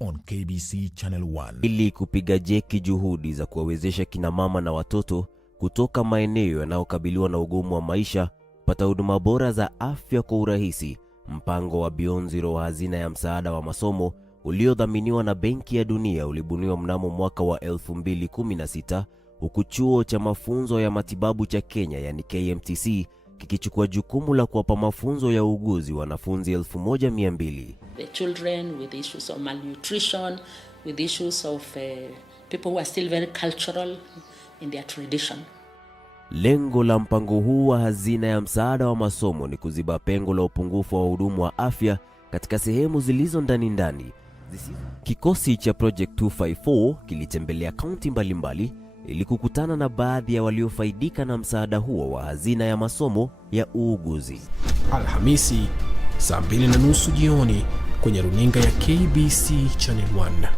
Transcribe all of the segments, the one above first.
on KBC Channel 1. Ili kupiga jeki juhudi za kuwawezesha kina mama na watoto kutoka maeneo yanayokabiliwa na ugumu wa maisha kupata huduma bora za afya kwa urahisi, mpango wa Beyond Zero wa hazina ya msaada wa masomo uliodhaminiwa na Benki ya Dunia ulibuniwa mnamo mwaka wa 2016, huku chuo cha mafunzo ya matibabu cha Kenya yani KMTC kikichukua jukumu la kuwapa mafunzo ya uuguzi wanafunzi 1200. The children with issues of malnutrition, with issues of people who are still very cultural in their tradition. Lengo la mpango huu wa hazina ya msaada wa masomo ni kuziba pengo la upungufu wa wahudumu wa afya katika sehemu zilizo ndani. Kikosi cha Project 254 kilitembelea kaunti mbalimbali ili kukutana na baadhi ya waliofaidika na msaada huo wa hazina ya masomo ya uuguzi. Alhamisi saa 2:30 jioni kwenye runinga ya KBC Channel 1.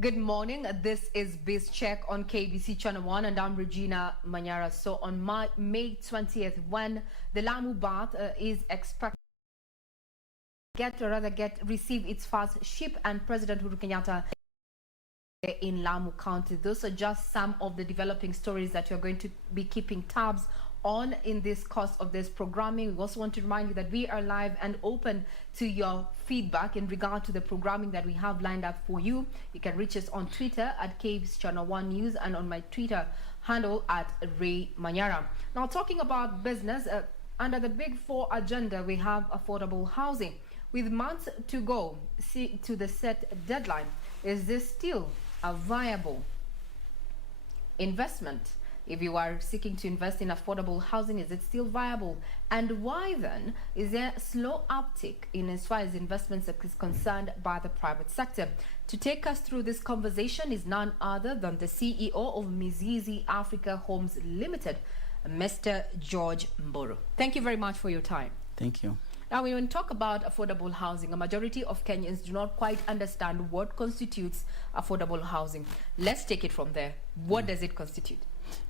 Good morning. This is Biz Check on KBC Channel 1 and I'm Regina Manyara. So on May 20th, when the Lamu Bath is expected to receive its first ship, and President Uhuru Kenyatta in Lamu County. Those are just some of the developing stories that you're going to be keeping tabs on in this course of this programming. We also want to remind you that we are live and open to your feedback in regard to the programming that we have lined up for you. You can reach us on Twitter at KBC Channel 1 News and on my Twitter handle at Ray Manyara. Now, talking about business, under the Big Four agenda, we have affordable housing. With months to go to the set deadline, is this still a viable investment? If you are seeking to invest in affordable housing, is it still viable? And why then is there a slow uptick in as far as investments is concerned by the private sector? To take us through this conversation is none other than the CEO of Mizizi Africa Homes Limited, Mr. George Mburu. Thank you very much for your time. Thank you. Now, when we talk about affordable housing, a majority of Kenyans do not quite understand what constitutes affordable housing. Let's take it from there. What does it constitute?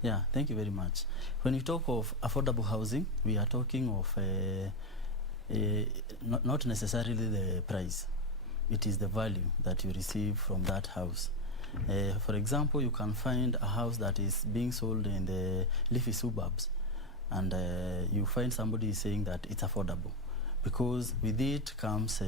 Yeah, thank you very much. When we talk of affordable housing, we are talking of not necessarily the price. It is the value that you receive from that house. For example, you can find a house that is being sold in the leafy suburbs, and you find somebody saying that it's affordable, because with it comes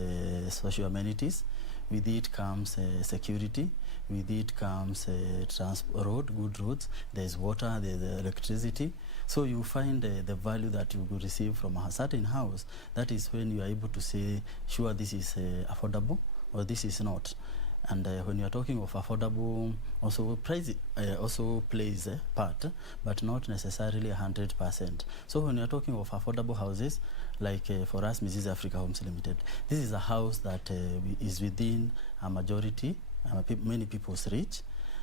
social amenities, with it comes security, with it comes good roads, there's water, there's electricity. So you find the value that you will receive from a certain house. That is when you are able to say, sure, this is affordable or this is not. And when you are talking of affordable, also price also plays a part, but not necessarily 100%. So when you are talking of affordable houses, like for us, Mrs. Africa Homes Limited, this is a house that is within a majority, many people's reach.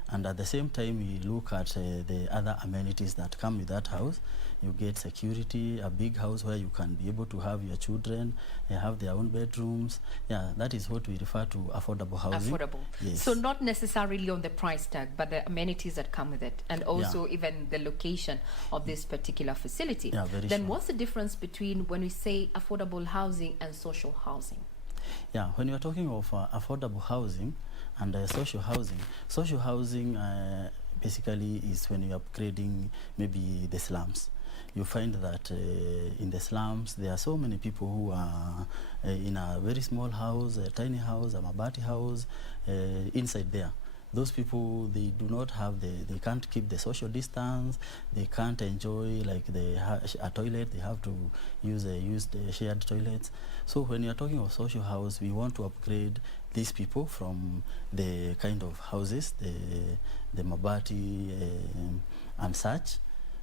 And at the same time, we look at the other amenities that come with that house. You get security, a big house where you can be able to have your children, have their own bedrooms. Yeah, that is what we refer to affordable housing. Affordable. Yes. So not necessarily on the price tag, but the amenities that come with it, and also even the location of this particular facility. Yeah, very then sure. What's the difference between when we say affordable housing and social housing? Yeah, when you are talking of affordable housing and social housing basically is when you are upgrading maybe the slums. You find that in the slums there are so many people who are in a very small house, a tiny house, a mabati house, inside there. Those people, they do not have they can't keep the social distance, they can't enjoy like a toilet, they have to use the shared toilets. So when you are talking of social house, we want to upgrade these people from the kind of houses, the mabati and such,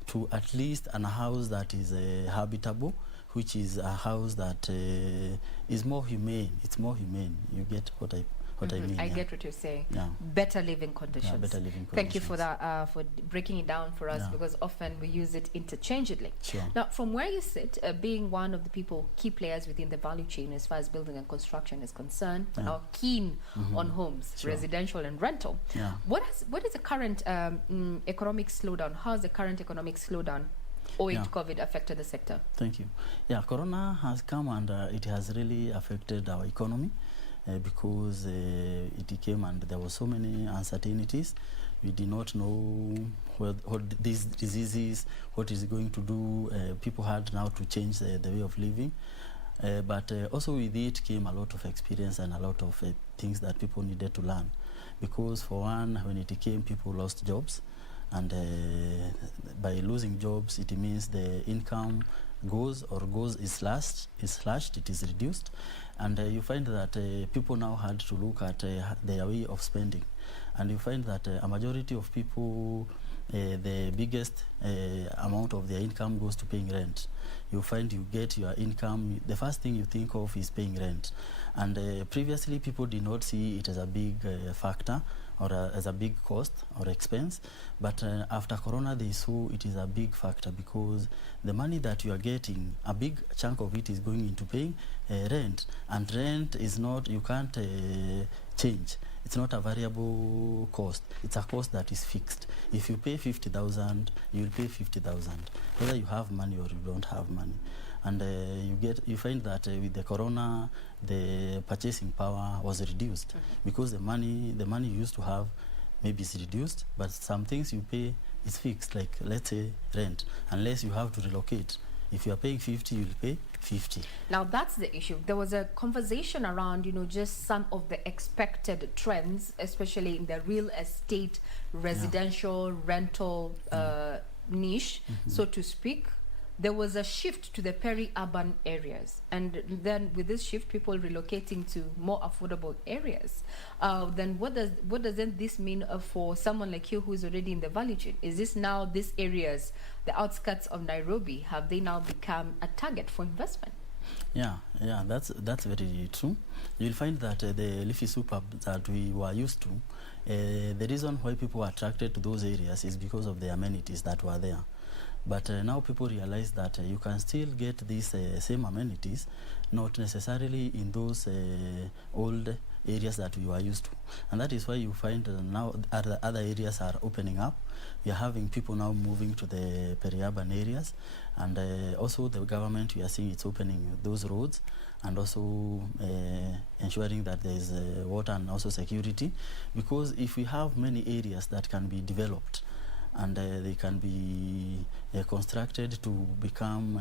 to at least a house that is habitable, which is a house that is more humane. It's more humane. You get what what I mean. I get what you're saying. Yeah. Better living conditions. Yeah, better living Thank you for conditions. that, for breaking it down for us, Yeah. because often we use it interchangeably. Sure. Now, from where you sit, being one of the key players within the value chain as far as building and construction is concerned, Yeah. now keen on homes, Sure. residential and rental. Yeah. What is the current economic slowdown? How has the current economic slowdown owing Yeah. to COVID affected the sector? Thank you. Yeah, Corona has come and it has really affected our economy because it came and there were so many uncertainties. We did not know what these diseases, what is going to do. People had now to change the way of living. But also with it came a lot of experience and a lot of things that people needed to learn. Because for one, when it came, people lost jobs. And by losing jobs, it means the income is slashed, it is reduced. And you find that people now had to look at their way of spending. And you find that a majority of people, the biggest amount of their income goes to paying rent. You find you get your income, the first thing you think of is paying rent. And previously people did not see it as a big factor or as a big cost or expense, but after Corona they saw it is a big factor because the money that you are getting, a big chunk of it is going into paying rent, and rent is not, you can't change. It's not a variable cost. It's a cost that is fixed. If you pay 50,000, you will pay 50,000, whether you have money or you don't have money. And you find that with the Corona, the purchasing power was reduced because the money you used to have maybe is reduced, but some things you pay is fixed, like let's say rent, unless you have to relocate. If you are paying 50, you will pay 50. Now that's the issue. There was a conversation around, just some of the expected trends, especially in the real estate, residential, rental niche, so to speak. There was a shift to the peri-urban areas, and then with this shift, people relocating to more affordable areas. Then what does this mean for someone like you who is already in the value chain? Is this now these areas, the outskirts of Nairobi, have they now become a target for investment? Yeah, that's very true. You'll find that the leafy suburbs that we were used to, the reason why people were attracted to those areas is because of the amenities that were there. But now people realize that you can still get these same amenities, not necessarily in those old areas that we were used to. And that is why you find now other areas are opening up. We are having people now moving to the peri-urban areas. And also the government, we are seeing it's opening those roads and also ensuring that there is water and also security. Because if we have many areas that can be developed, and they can be constructed to become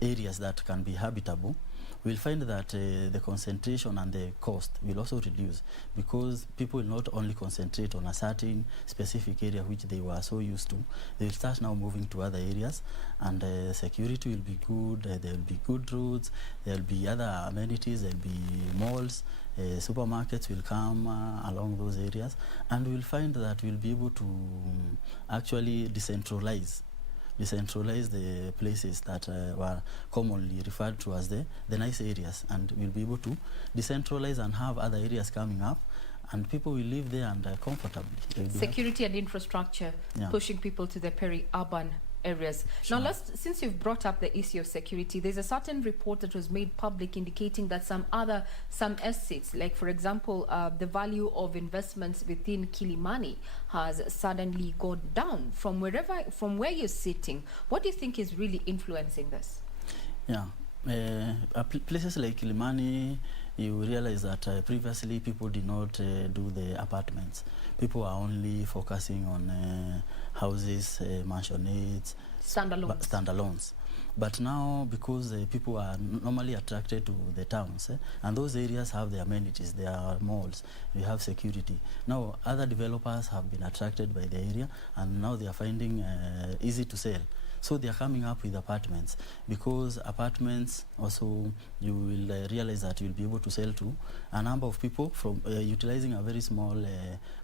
areas that can be habitable, we'll find that the concentration and the cost will also reduce, because people will not only concentrate on a certain specific area which they were so used to. They'll start now moving to other areas, and security will be good, there will be good roads, there will be other amenities, there will be malls, supermarkets will come along those areas, and we'll find that we'll be able to actually decentralize the places that were commonly referred to as the nice areas, and we'll be able to decentralize and have other areas coming up, and people will live there and comfortably. Security and infrastructure, pushing people to the peri-urban areas. Sure. Now, since you've brought up the issue of security, there's a certain report that was made public indicating that some assets, like for example, the value of investments within Kilimani has suddenly gone down. From where you're sitting, what do you think is really influencing this? Yeah, places like Kilimani, you realize that previously people did not do the apartments. People are only focusing on houses, mansionettes, standalones. But now, because people are normally attracted to the towns, and those areas have the amenities, there are malls, we have security. Now, other developers have been attracted by the area, and now they are finding easy to sell. So they are coming up with apartments, because apartments also, you will realize that you'll be able to sell to a number of people from utilizing a very small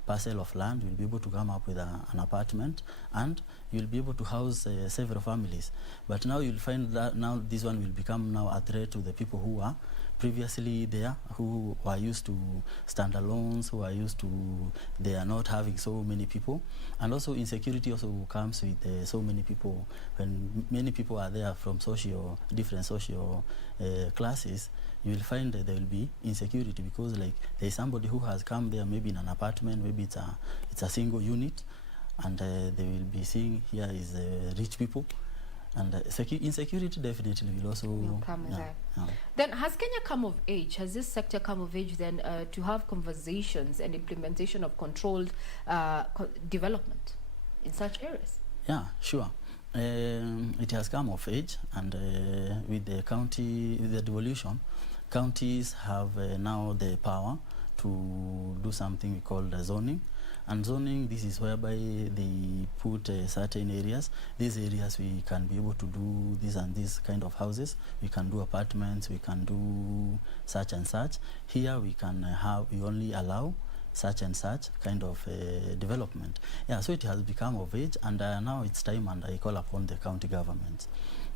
parcel of land. You'll be able to come up with an apartment, and you'll be able to house several families. But now you'll find that now this one will become now a threat to the people who are previously there, who are used to standalones, who are used to, they are not having so many people. And also insecurity also comes with so many people. When many people are there from different social classes, you will find that there will be insecurity, because like there is somebody who has come there maybe in an apartment, maybe it's a single unit, and they will be seeing here is rich people. And insecurity definitely will also come with that. Then has Kenya come of age? Has this sector come of age then to have conversations and implementation of controlled development in such areas? Yeah, sure. It has come of age, and with the devolution, counties have now the power to do something we call the zoning. And zoning, this is whereby they put certain areas. These areas we can be able to do this and this kind of houses. We can do apartments, we can do such and such. Here we only allow such and such kind of development. Yeah, so it has become of age, and now it's time, and I call upon the county governments,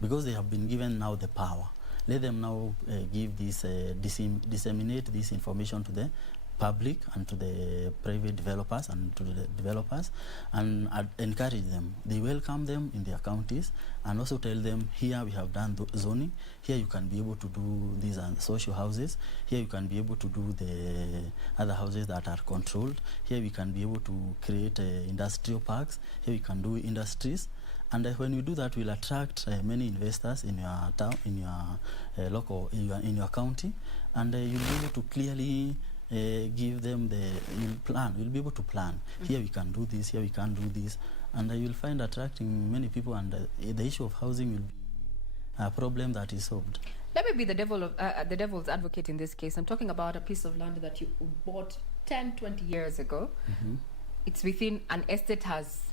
because they have been given now the power. Let them now give this, disseminate this information to the public and to the private developers and to the developers, and encourage them. They welcome them in their counties, and also tell them, here we have done zoning, here you can be able to do these social houses, here you can be able to do the other houses that are controlled, here we can be able to create industrial parks, here we can do industries. And when you do that, we'll attract many investors in your town, in your local, in your county, and you'll be able to clearly give them you'll be able to plan. Here we can do this, here we can do this, and you'll find attracting many people, and the issue of housing will be a problem that is solved. Let me be the devil's advocate in this case. I'm talking about a piece of land that you bought 10, 20 years ago. It's within an estate has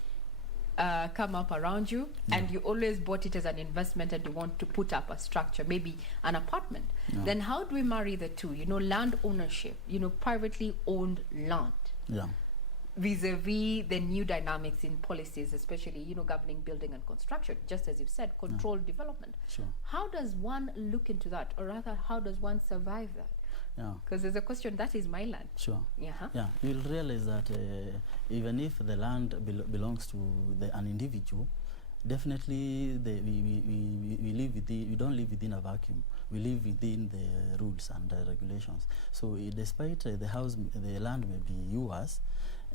come up around you, and you always bought it as an investment, and you want to put up a structure, maybe an apartment. Then how do we marry the two? Land ownership, privately owned land, vis-a-vis the new dynamics in policies, especially governing building and construction, just as you've said, controlled development. Sure. How does one look into that, or rather how does one survive that? Because there's a question, that is my land. Sure. Yeah, you'll realize that even if the land belongs to an individual, definitely we don't live within a vacuum. We live within the rules and the regulations. So despite the land may be yours,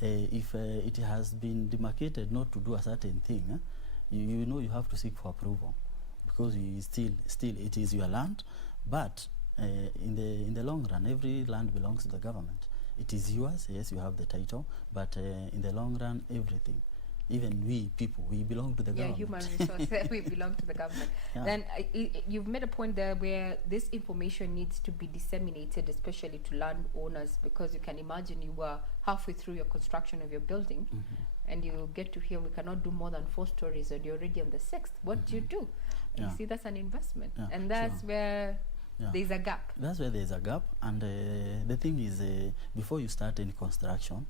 if it has been demarcated not to do a certain thing, you have to seek for approval, because still it is your land. But in the long run, every land belongs to the government. It is yours, yes, you have the title, but in the long run, everything, even we people, we belong to the government. Human resources, we belong to the government. Then you've made a point there where this information needs to be disseminated, especially to landowners, because you can imagine you were halfway through your construction of your building, and you get to hear we cannot do more than 4 stories, and you're already on the 6th. What do you do? You see, that's an investment, and that's where there's a gap. That's where there's a gap, and the thing is, before you start any construction,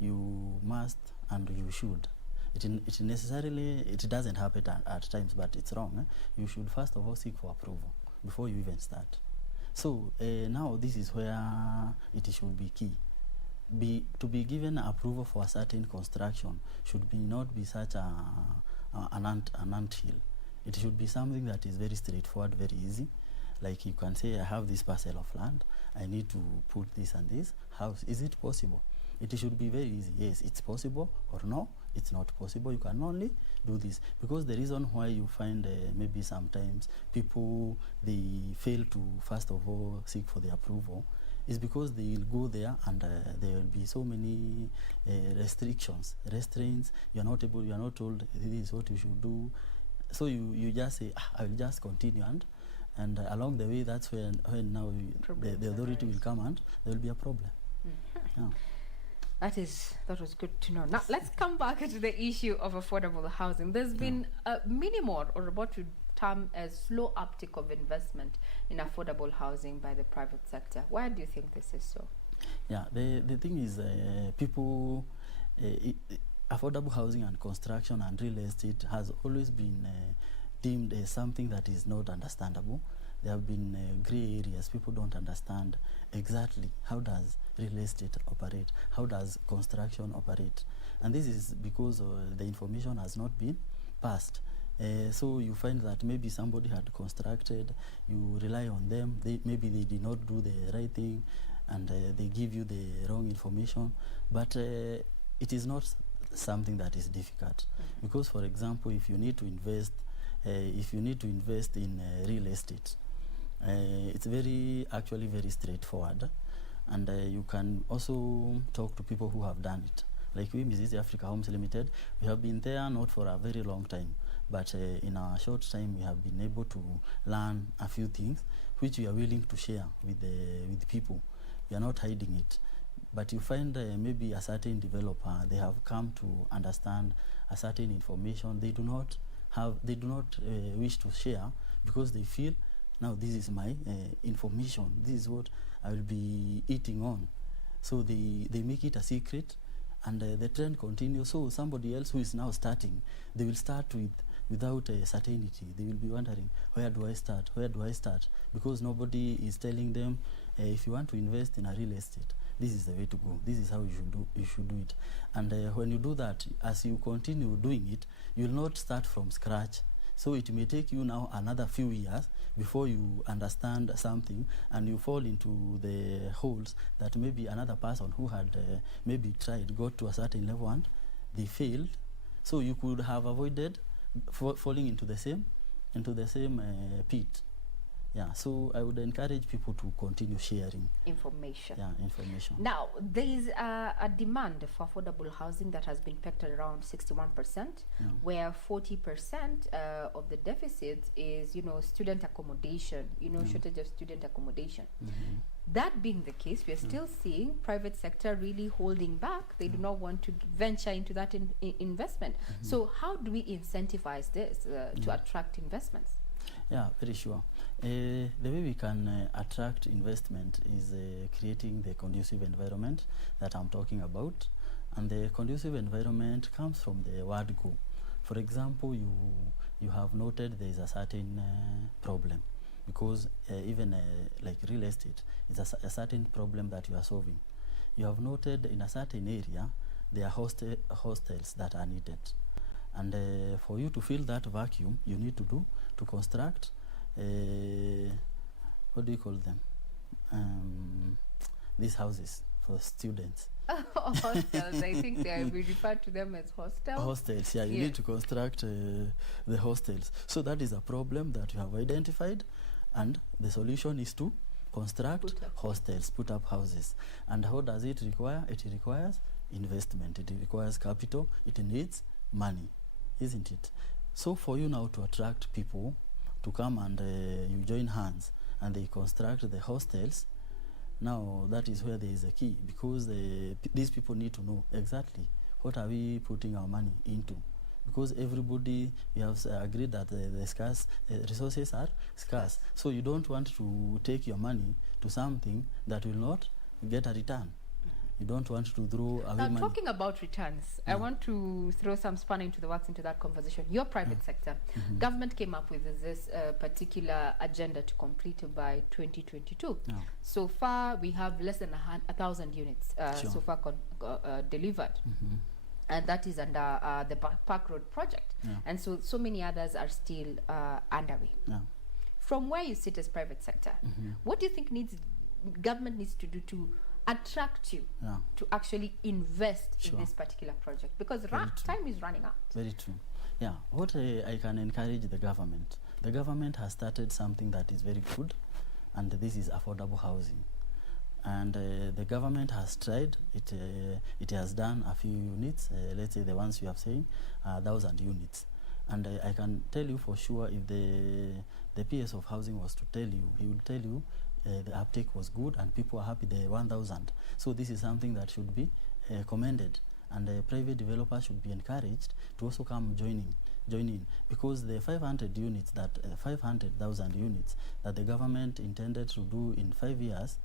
you must and you should. It doesn't happen at times, but it's wrong. You should first of all seek for approval before you even start. So now this is where it should be key. To be given approval for a certain construction should not be such an anthill. It should be something that is very straightforward, very easy. Like you can say, I have this parcel of land, I need to put this and this house. Is it possible? It should be very easy. Yes, it's possible, or no, it's not possible. You can only do this. Because the reason why you find maybe sometimes people, they fail to first of all seek for the approval is because they will go there and there will be so many restrictions, restraints. You are not told this is what you should do. So you just say, I will just continue, and along the way, that's when now the authority will come and there will be a problem. That was good to know. Now let's come back to the issue of affordable housing. There's been a minimal, or what we term as slow uptick of investment in affordable housing by the private sector. Why do you think this is so? Yeah, the thing is, people, affordable housing and construction and real estate has always been deemed as something that is not understandable. there have been gray areas. People don't understand exactly how does real estate operate, how does construction operate. And this is because the information has not been passed. So you find that maybe somebody had constructed, you rely on them, maybe they did not do the right thing, and they give you the wrong information. But it is not something that is difficult. Because, for example, if you need to invest in real estate, it's actually very straightforward, and you can also talk to people who have done it. Like we, Mrs. Africa Homes Limited, we have been there not for a very long time, but in a short time we have been able to learn a few things which we are willing to share with people. We are not hiding it. But you find maybe a certain developer, they have come to understand a certain information they do not wish to share, because they feel, now this is my information, this is what I will be eating on. So they make it a secret, and the trend continues. So somebody else who is now starting, they will start without certainty. They will be wondering, where do I start? Where do I start? Because nobody is telling them, if you want to invest in a real estate, this is the way to go. This is how you should do it. And when you do that, as you continue doing it, you will not start from scratch. So it may take you now another few years before you understand something, and you fall into the holes that maybe another person who had maybe tried, got to a certain level and they failed. So you could have avoided falling into the same pit. Yeah, so I would encourage people to continue sharing information. Yeah, information. Now, there is a demand for affordable housing that has been pegged at around 61%, where 40% of the deficit is, student accommodation, shortage of student accommodation. That being the case, we are still seeing private sector really holding back. They do not want to venture into that investment. So how do we incentivize this to attract investments? Yeah, very sure. The way we can attract investment is creating the conducive environment that I'm talking about. And the conducive environment comes from the word go. For example, you have noted there is a certain problem, because even like real estate is a certain problem that you are solving. You have noted in a certain area there are hostels that are needed. And for you to fill that vacuum, you need to construct, what do you call them? These houses for students. Hostels, I think we refer to them as hostels. Hostels, yeah, you need to construct the hostels. So that is a problem that you have identified, and the solution is to construct hostels, put up houses. And how does it require? It requires investment, it requires capital, it needs money, isn't it? So for you now to attract people to come and you join hands and they construct the hostels, now that is where there is a key, because these people need to know exactly what are we putting our money into, because everybody, we have agreed that the resources are scarce. So you don't want to take your money to something that will not get a return. You don't want to throw away money. Now, talking about returns, I want to throw some span into the works into that conversation. Your private sector, government came up with this particular agenda to complete by 2022. So far, we have less than 1,000 units so far delivered. And that is under the Park Road project. And so many others are still underway. From where you sit as private sector, what do you think government needs to do to attract you to actually invest in this particular project? Because time is running out. Very true. Yeah, what I can encourage the government has started something that is very good, and this is affordable housing. And the government has tried, it has done a few units, let's say the ones you have seen, 1,000 units. And I can tell you for sure, if the PS of housing was to tell you, he would tell you the uptake was good and people are happy, the 1,000. So this is something that should be commended, and private developers should be encouraged to also come join in, because the 500,000 units that the government intended to do in 5 years,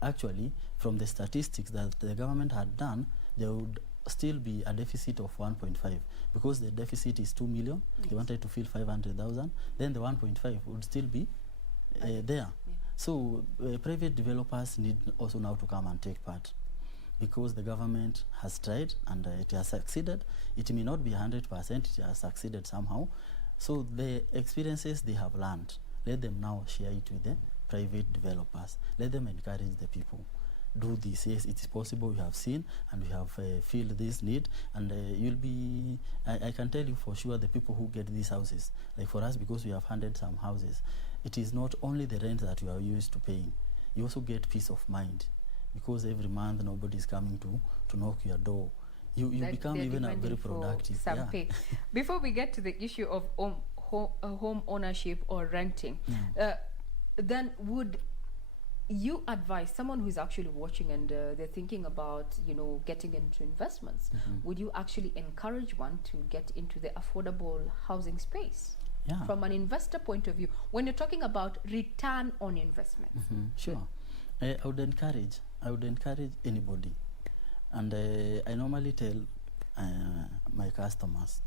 actually from the statistics that the government had done, they would still be a deficit of 1.5 because the deficit is 2 million. Yes. They wanted to fill 500,000. Then the 1.5 would still be there. Yeah. So private developers need also now to come and take part, because the government has tried and it has succeeded. It may not be 100%, it has succeeded somehow. So the experiences they have learned, let them now share it with the private developers. Let them encourage the people. Do this. Yes, it is possible. We have seen and we have filled this need, and you'll be, I can tell you for sure, the people who get these houses, like for us, because we have handed some houses, it is not only the rent that you are used to paying. You also get peace of mind, because every month nobody is coming to knock your door. You become even a very productive. Some pay. Before we get to the issue of home ownership or renting, then would you advise someone who's actually watching and they're thinking about, getting into investments, would you actually encourage one to get into the affordable housing space? Yeah. From an investor point of view, when you're talking about return on investment. Sure. I would encourage anybody, and I normally tell my customers,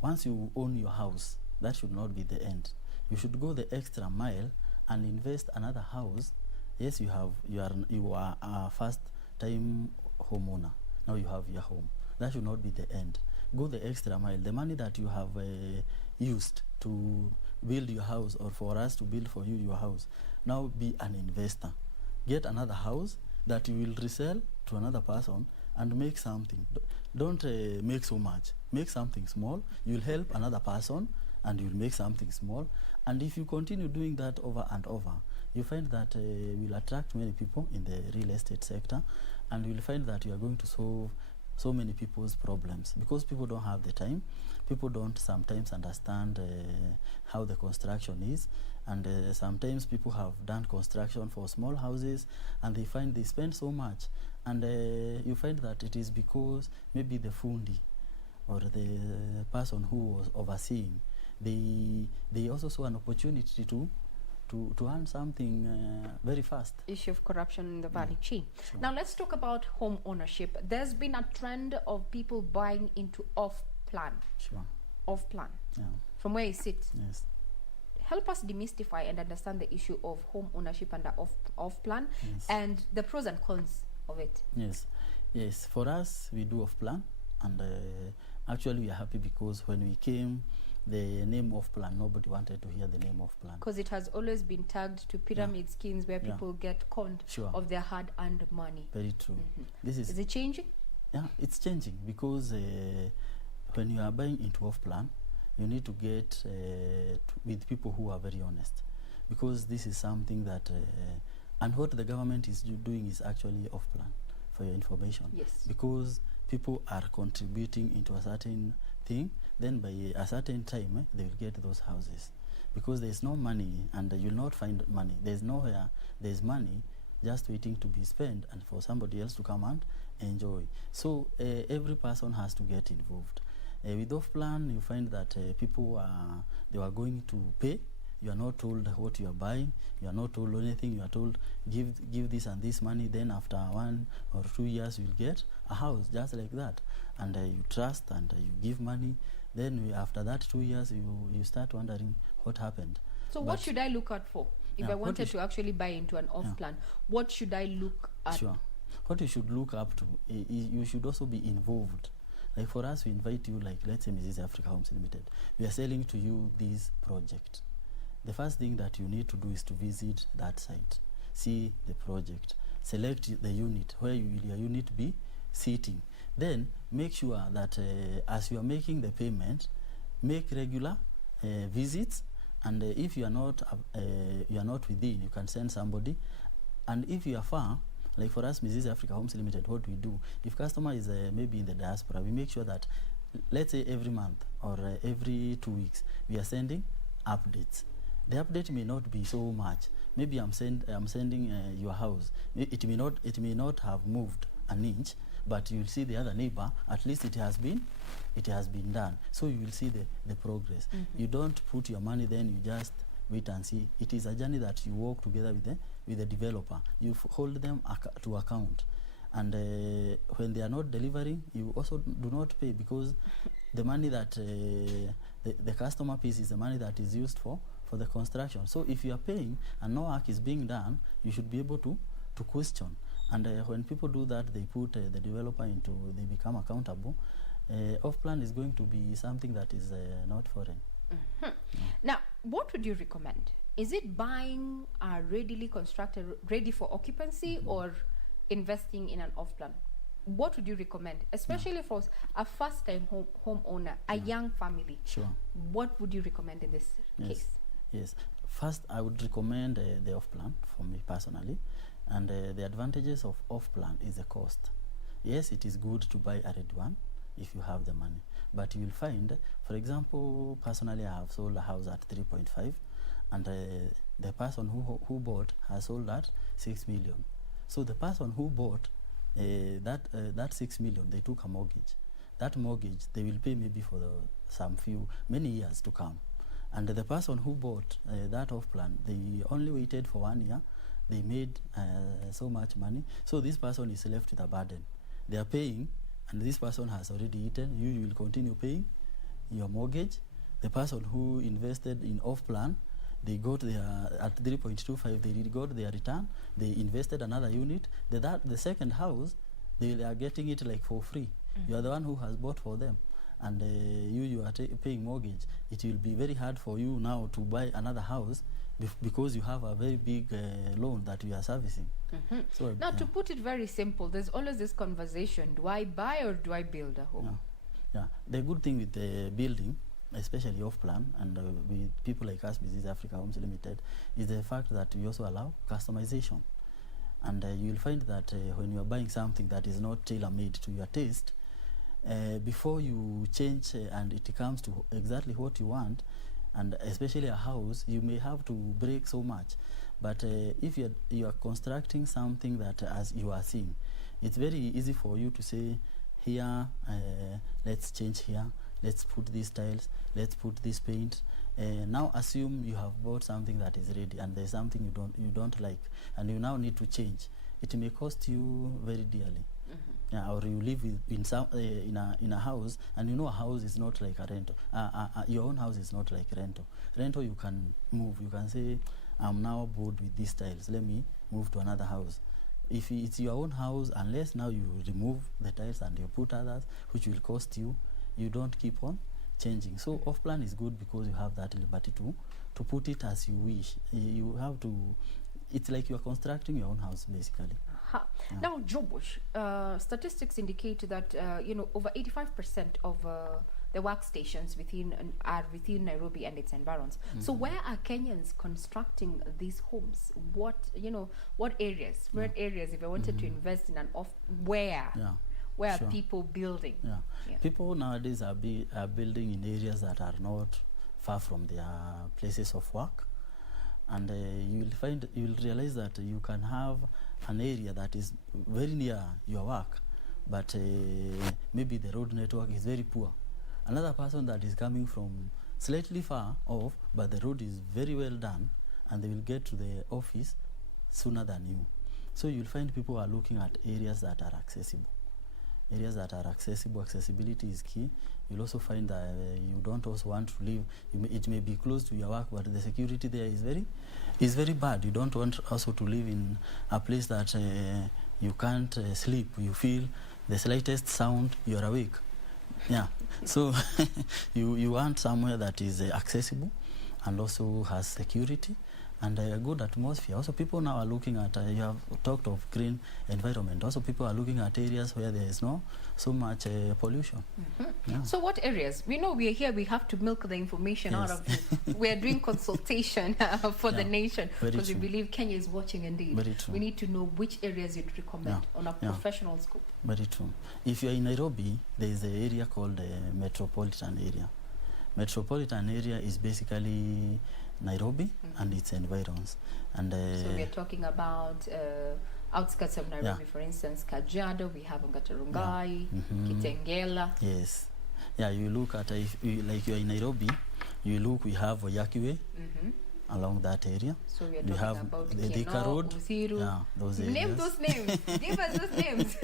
once you own your house, that should not be the end. You should go the extra mile and invest another house. Yes, you are a first time homeowner. Now you have your home. That should not be the end. Go the extra mile. The money that you have used to build your house, or for us to build for you your house, now be an investor. Get another house that you will resell to another person and make something. Don't make so much. Make something small. You'll help another person and you'll make something small. And if you continue doing that over and over, you find that will attract many people in the real estate sector, and you'll find that you are going to solve so many people's problems, because people don't have the time. People don't sometimes understand how the construction is, and sometimes people have done construction for small houses and they find they spend so much, and you find that it is because maybe the fundi or the person who was overseeing, they also saw an opportunity to earn something very fast. Issue of corruption in the value chain. Sure. Now let's talk about home ownership. There's been a trend of people buying into off-plan. Sure. Off-plan. Yeah. From where you sit. Yes. Help us demystify and understand the issue of home ownership under off-plan, Yes. and the pros and cons of it. Yes. Yes. For us, we do off-plan, and actually we are happy, because when we came, the name of plan, nobody wanted to hear the name of plan. Because it has always been tagged to pyramid schemes where people get conned of their hard-earned money. Very true. Is it changing? Yeah, it's changing, because when you are buying into off-plan, you need to get with people who are very honest, because this is something that, and what the government is doing is actually off-plan, for your information. Yes. Because people are contributing into a certain thing, then by a certain time, they will get those houses. Because there's no money, and you'll not find money. There's nowhere there's money just waiting to be spent and for somebody else to come and enjoy. So every person has to get involved. With off-plan, you find that people they are going to pay. You are not told what you are buying. You are not told anything. You are told, give this and this money. Then after 1 or 2 years, you'll get a house just like that. And you trust and you give money. Then after that 2 years, you start wondering what happened. So what should I look out for? If I wanted to actually buy into an off-plan, what should I look at? Sure. What you should look up to, you should also be involved. Like for us, we invite you, like let's say Mrs. Africa Homes Limited. We are selling to you this project. The first thing that you need to do is to visit that site, see the project, select the unit, where will your unit be sitting. Then make sure that as you are making the payment, make regular visits, and if you are not within, you can send somebody. And if you are far, like for us, Mrs. Africa Homes Limited, what we do, if customer is maybe in the diaspora, we make sure that, let's say every month or every 2 weeks, we are sending updates. The update may not be so much. Maybe I'm sending your house. It may not have moved an inch, but you'll see the other neighbor, at least it has been done. So you will see the progress. You don't put your money, then you just wait and see. It is a journey that you walk together with the developer. You hold them to account. And when they are not delivering, you also do not pay, because the money that the customer pays is the money that is used for the construction. So if you are paying and no work is being done, you should be able to question. And when people do that, they put the developer they become accountable. Off-plan is going to be something that is not foreign. Now, what would you recommend? Is it buying a readily constructed, ready for occupancy, or investing in an off-plan? What would you recommend, especially for a first-time homeowner, a young family? Sure. What would you recommend in this case? Yes. First, I would recommend the off-plan for me personally. And the advantages of off-plan is the cost. Yes, it is good to buy a red one if you have the money. But you will find, for example, personally I have sold a house at 3.5, and the person who bought has sold at 6 million. So the person who bought that 6 million, they took a mortgage. That mortgage, they will pay maybe for many years to come. And the person who bought that off-plan, they only waited for 1 year. They made so much money. So this person is left with a burden. They are paying, and this person has already eaten. You will continue paying your mortgage. The person who invested in off-plan, they got their, at 3.25, they got their return. They invested another unit. The second house, they are getting it like for free. You are the one who has bought for them. And you are paying mortgage. It will be very hard for you now to buy another house because you have a very big loan that you are servicing. So, now, to put it very simple, there's always this conversation: do I buy or do I build a home? Yeah. The good thing with the building, especially off-plan, and with people like us, Business Africa Homes Limited, is the fact that we also allow customization. And you will find that when you are buying something that is not tailor-made to your taste, before you change and it comes to exactly what you want, and especially a house, you may have to break so much. But if you are constructing something that, as you are seeing, it's very easy for you to say, here, let's change here, let's put these tiles, let's put this paint. Now assume you have bought something that is ready and there's something you don't like, and you now need to change. It may cost you very dearly. Or you live in a house, and you know a house is not like a rental. Your own house is not like rental. Rental, you can move. You can say, I'm now bored with these tiles. Let me move to another house. If it's your own house, unless now you remove the tiles and you put others, which will cost you, you don't keep on changing. So off-plan is good because you have that liberty to put it as you wish. You have to. It's like you are constructing your own house, basically. Now, Jobush, statistics indicate that over 85% of the workstations are within Nairobi and its environs. So where are Kenyans constructing these homes? What areas? Where areas? If I wanted to invest in where are people building? People nowadays are building in areas that are not far from their places of work. And you will realize that you can have an area that is very near your work, but maybe the road network is very poor. Another person that is coming from slightly far off, but the road is very well done, and they will get to the office sooner than you. So you'll find people are looking at areas that are accessible. Areas that are accessible, accessibility is key. You'll also find that you don't also want to live, it may be close to your work, but the security there is very bad. You don't want also to live in a place that you can't sleep. You feel the slightest sound, you're awake. So you want somewhere that is accessible and also has security and a good atmosphere. Also, people now are looking at, you have talked of green environment. Also, people are looking at areas where there is no so much pollution. So what areas? We know we are here, we have to milk the information out of you. We are doing consultation for the nation, because we believe Kenya is watching indeed. Very true. We need to know which areas you'd recommend on a professional scope. Very true. If you're in Nairobi, there is an area called the metropolitan area. Metropolitan area is basically Nairobi and its environs. And so we are talking about outskirts of Nairobi, for instance, Kajiado, we have Ngatarungai, Kitengela. Yes. You look at, like you are in Nairobi, we have Oyakiwe, along that area. So we are We talking have about the Thika Keno, Road. Usiru. Yeah, those areas. Name those names. Give us those names.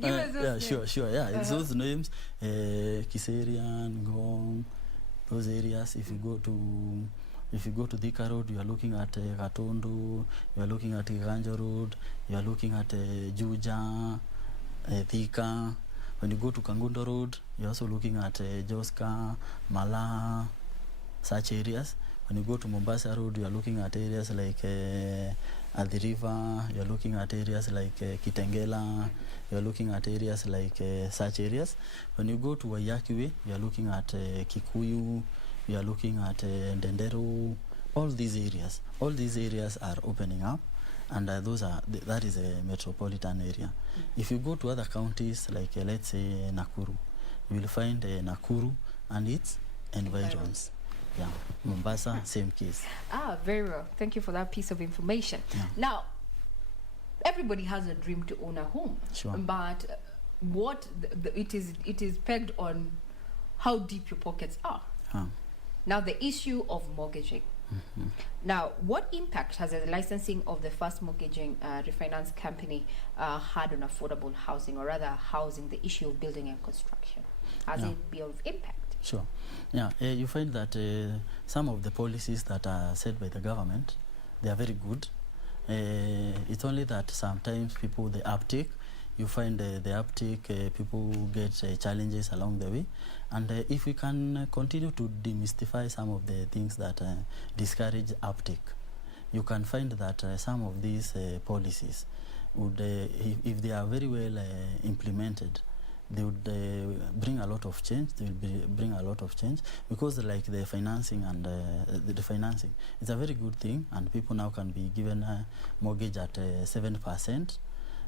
Give us those yeah, names. sure. Yeah, it's those names. Kiserian, Gong, those areas. If you go to Thika Road, you are looking at Katondo, you are looking at Ganja Road, you are looking at Juja, Thika. When you go to Kangundo Road, you're also looking at Joska, Mala, such areas. When you go to Mombasa Road, you are looking at areas like at the river, you're looking at areas like Kitengela, you're looking at areas like such areas. When you go to Wayakiwe, you're looking at Kikuyu, you are looking at Ndendero, all these areas. All these areas are opening up, and that is a metropolitan area. If you go to other counties like let's say Nakuru, you will find Nakuru and its environs. Yeah, Mombasa, same case. Very well. Thank you for that piece of information. Yeah. Now, everybody has a dream to own a home, Sure. but what it is pegged on how deep your pockets are. Now, the issue of mortgaging. Now, what impact has the licensing of the first mortgaging refinance company had on affordable housing, or rather housing, the issue of building and construction? Has it been of impact? Sure. Yeah, you find that some of the policies that are set by the government, they are very good. It's only that sometimes people, the uptake, you find the uptake, people get challenges along the way. And if we can continue to demystify some of the things that discourage uptake, you can find that some of these policies would, if they are very well implemented, they would bring a lot of change. They will bring a lot of change, because like the financing and the financing, it's a very good thing, and people now can be given a mortgage at 7%.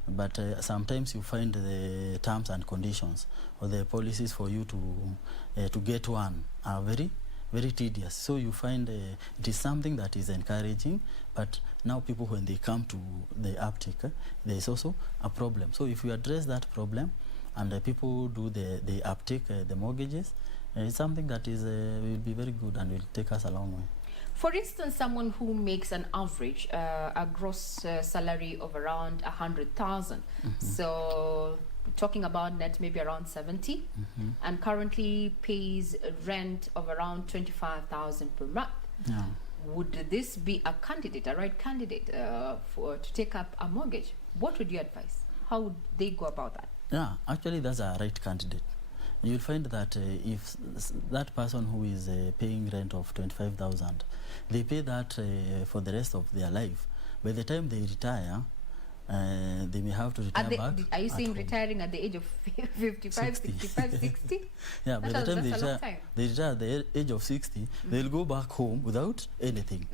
But sometimes you find the terms and conditions or the policies for you to get one are very, very tedious. So you find it is something that is encouraging, but now people, when they come to the uptake, there is also a problem. So if you address that problem and people do the uptake, the mortgages, it's something that is will be very good and will take us a long way. For instance, someone who makes an average, a gross salary of around 100,000. So talking about net maybe around 70, and currently pays rent of around 25,000 per month. Yeah. Would this be a candidate, a right candidate to take up a mortgage? What would you advise? How would they go about that? Yeah, actually that's a right candidate. You'll find that if that person who is paying rent of 25,000, they pay that for the rest of their life. By the time they retire, they may have to retire back. Are you saying retiring at the age of 55, 65, 60? Yeah, by the time they retire at the age of 60, they'll go back home without anything.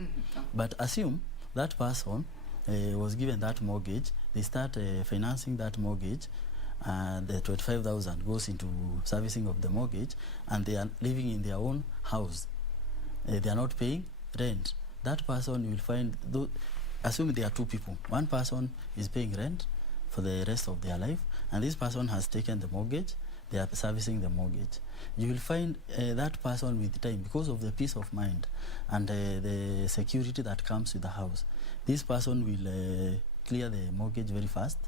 But assume that person was given that mortgage, they start financing that mortgage, the 25,000 goes into servicing of the mortgage, and they are living in their own house. They are not paying rent. That person, you will find, assuming there are two people, one person is paying rent for the rest of their life, and this person has taken the mortgage, they are servicing the mortgage. You will find that person with time, because of the peace of mind and the security that comes with the house, this person will clear the mortgage very fast,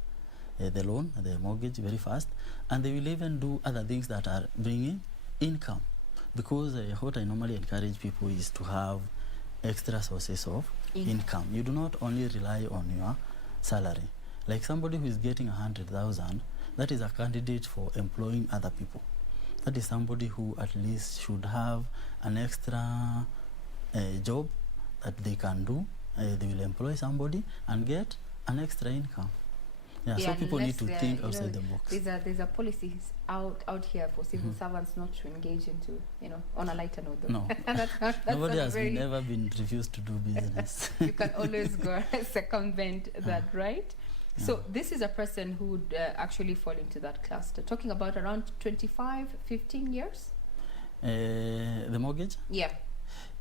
the loan, the mortgage very fast, and they will even do other things that are bringing income. Because what I normally encourage people is to have extra sources of income. You do not only rely on your salary. Like somebody who is getting 100,000, that is a candidate for employing other people. That is somebody who at least should have an extra job that they can do. They will employ somebody and get an extra income. Yeah, so people need to think outside the box. There's a policy out here for civil servants not to engage into, on a lighter note. Though. No, that's nobody has never been refused to do business. You can always go circumvent that, right? Yeah. So this is a person who would actually fall into that cluster. Talking about around 25, 15 years? The mortgage? Yeah.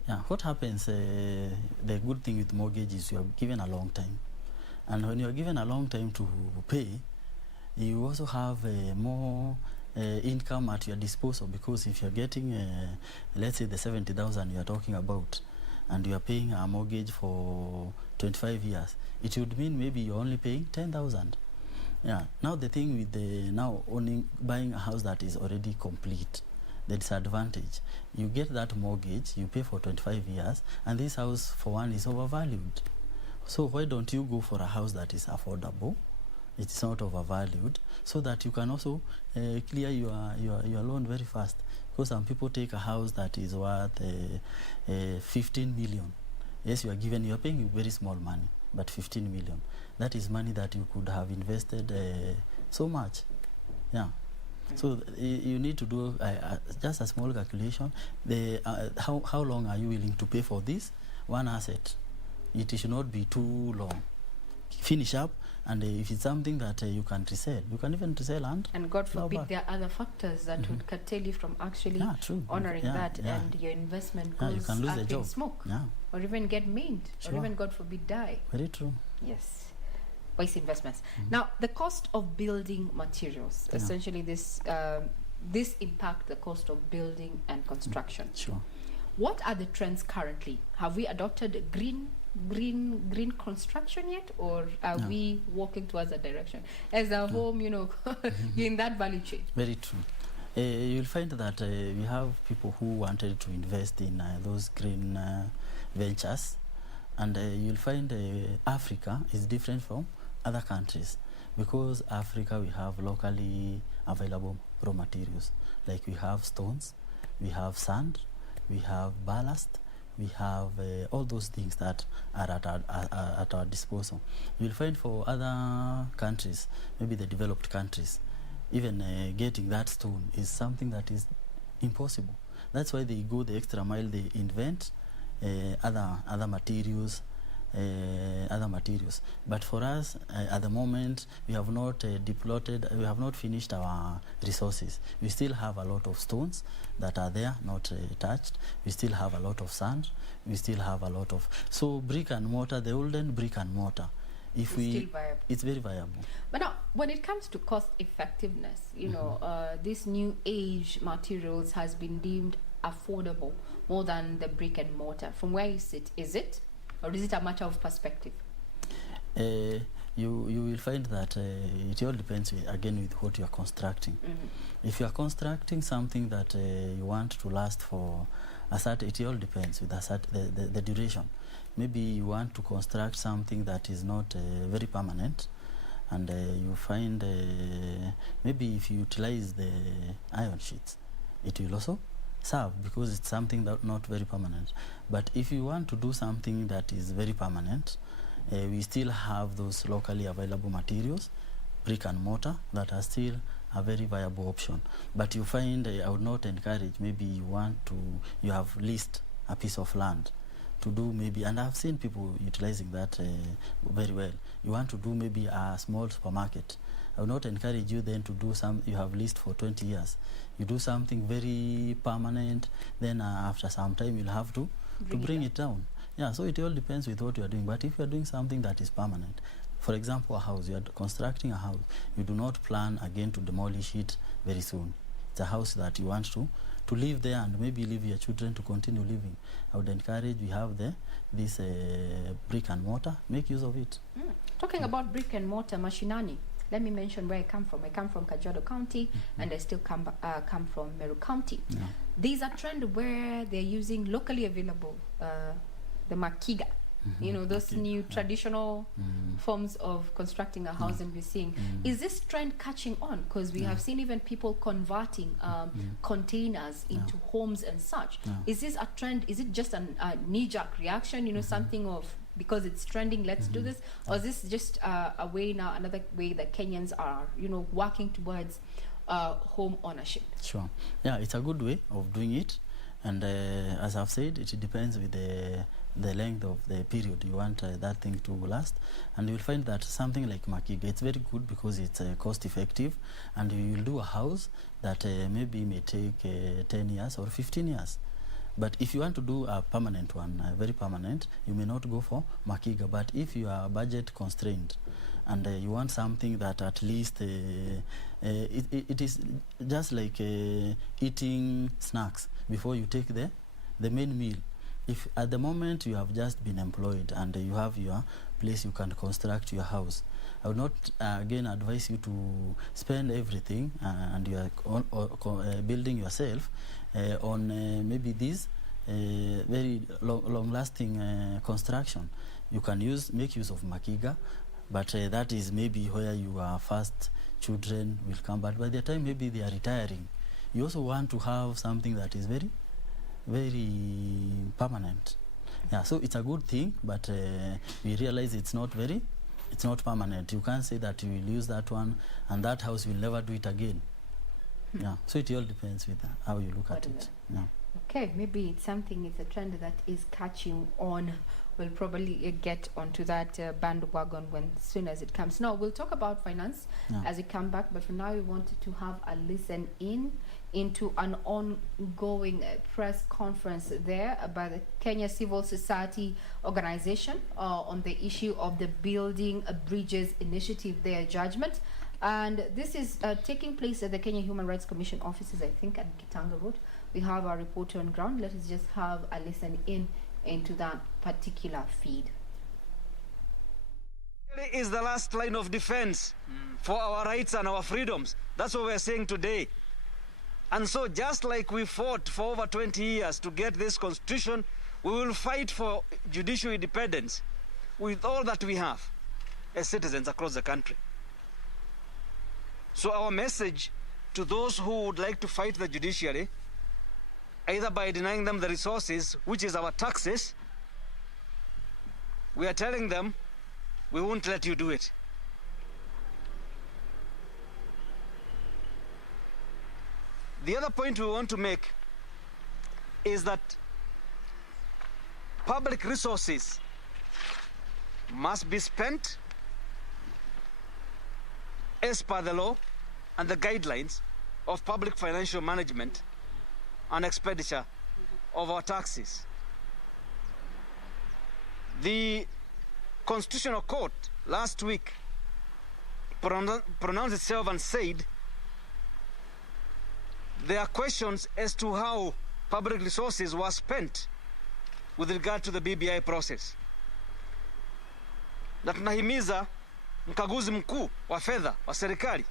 Yeah, what happens, the good thing with mortgage is you are given a long time. And when you are given a long time to pay, you also have more income at your disposal, because if you're getting, let's say the 70,000 you are talking about, and you are paying a mortgage for 25 years, it would mean maybe you're only paying 10,000. Yeah. Now the thing with the buying a house that is already complete, the disadvantage, you get that mortgage, you pay for 25 years, and this house for one is overvalued. So why don't you go for a house that is affordable, it's not overvalued, so that you can also clear your loan very fast? Because some people take a house that is worth 15 million. Yes, you are paying very small money, but 15 million. That is money that you could have invested so much. Yeah. So you need to do just a small calculation. How long are you willing to pay for this one asset? It should not be too long. Finish up, and if it's something that you can resell, you can even resell and God forbid there are other factors that would curtail you from actually honoring that, and your investment goes you can lose up in smoke, or even get maimed, or even God forbid die. Very true. Yes. Wise investments. Now, the cost of building materials, essentially this impact the cost of building and construction. Sure. What are the trends currently? Have we adopted green construction yet, or are we walking towards that direction as a home, in that value chain? Very true. You'll find that we have people who wanted to invest in those green ventures, and you'll find Africa is different from other countries, because Africa we have locally available raw materials, like we have stones, we have sand, we have ballast, we have all those things that are at our disposal. You'll find for other countries, maybe the developed countries, even getting that stone is something that is impossible. That's why they go the extra mile. They invent other materials. But for us, at the moment, we have not depleted, we have not finished our resources. We still have a lot of stones that are there, not touched. We still have a lot of sand. We still have a lot of... So brick and mortar, the olden brick and mortar, it's still viable. It's very viable. But now, when it comes to cost effectiveness, this new age materials has been deemed affordable more than the brick and mortar. From where you sit, is it? Or is it a matter of perspective? You will find that it all depends, again, with what you are constructing. If you are constructing something that you want to last for a certain, it all depends with the duration. Maybe you want to construct something that is not very permanent, and you find maybe if you utilize the iron sheets, it will also serve, because it's something that not very permanent. But if you want to do something that is very permanent, we still have those locally available materials, brick and mortar, that are still a very viable option. But you find I would not encourage, maybe you have leased a piece of land to do maybe, and I've seen people utilizing that very well. You want to do maybe a small supermarket. I would not encourage you then to do you have leased for 20 years. You do something very permanent, then after some time you'll have to bring it down. Yeah, so it all depends with what you are doing. But if you are doing something that is permanent, for example, a house, you are constructing a house, you do not plan again to demolish it very soon. It's a house that you want to live there, and maybe leave your children to continue living. I would encourage, we have this brick and mortar, make use of it. Talking about brick and mortar, mashinani, let me mention where I come from. I come from Kajiado County, and I still come from Meru County. Yeah. There's a trend where they're using locally available, the makiga, those new traditional forms of constructing a house, and we're seeing. Is this trend catching on? Because we have seen even people converting containers into homes and such. Is this a trend? Is it just a knee-jerk reaction, something of, because it's trending, let's do this? Or is this just a way now, another way that Kenyans are, working towards home ownership? Sure. Yeah, it's a good way of doing it. And as I've said, it depends with the length of the period you want that thing to last. And you'll find that something like makiga, it's very good because it's cost effective, and you'll do a house that maybe may take 10 years or 15 years. But if you want to do a permanent one, very permanent, you may not go for makiga. But if you are budget constrained and you want something that at least it is just like eating snacks before you take the main meal. if at the moment you have just been employed and you have your place you can construct your house, I would not again advise you to spend everything and you are building yourself on maybe this very long-lasting construction. You can make use of Makiga, but that is maybe where your first children will come. But by the time maybe they are retiring, you also want to have something that is very, very permanent. Yeah, so it's a good thing, but we realize it's not permanent. You can't say that you will use that one and that house will never do it again. Yeah, so it all depends with how you look at it. Yeah. Okay, maybe it's a trend that is catching on. We'll probably get onto that bandwagon soon as it comes. Now, we'll talk about finance as we come back, but for now, we wanted to have a listen into an ongoing press conference there by the Kenya Civil Society Organization on the issue of the Building Bridges Initiative, their judgment. And this is taking place at the Kenya Human Rights Commission offices, I think, at Kitanga Road. We have our reporter on ground. Let us just have a listen into that particular feed. It is the last line of defense for our rights and our freedoms. That's what we're saying today. And so just like we fought for over 20 years to get this constitution, we will fight for judicial independence with all that we have as citizens across the country. So our message to those who would like to fight the judiciary, either by denying them the resources, which is our taxes, we are telling them, we won't let you do it. The other point we want to make is that public resources must be spent as per the law and the guidelines of public financial management and expenditure of our taxes. The Constitutional Court last week pronounced itself and said there are questions as to how public resources were spent with regard to the BBI process. Na tunahimiza mkaguzi mkuu wa fedha wa serikali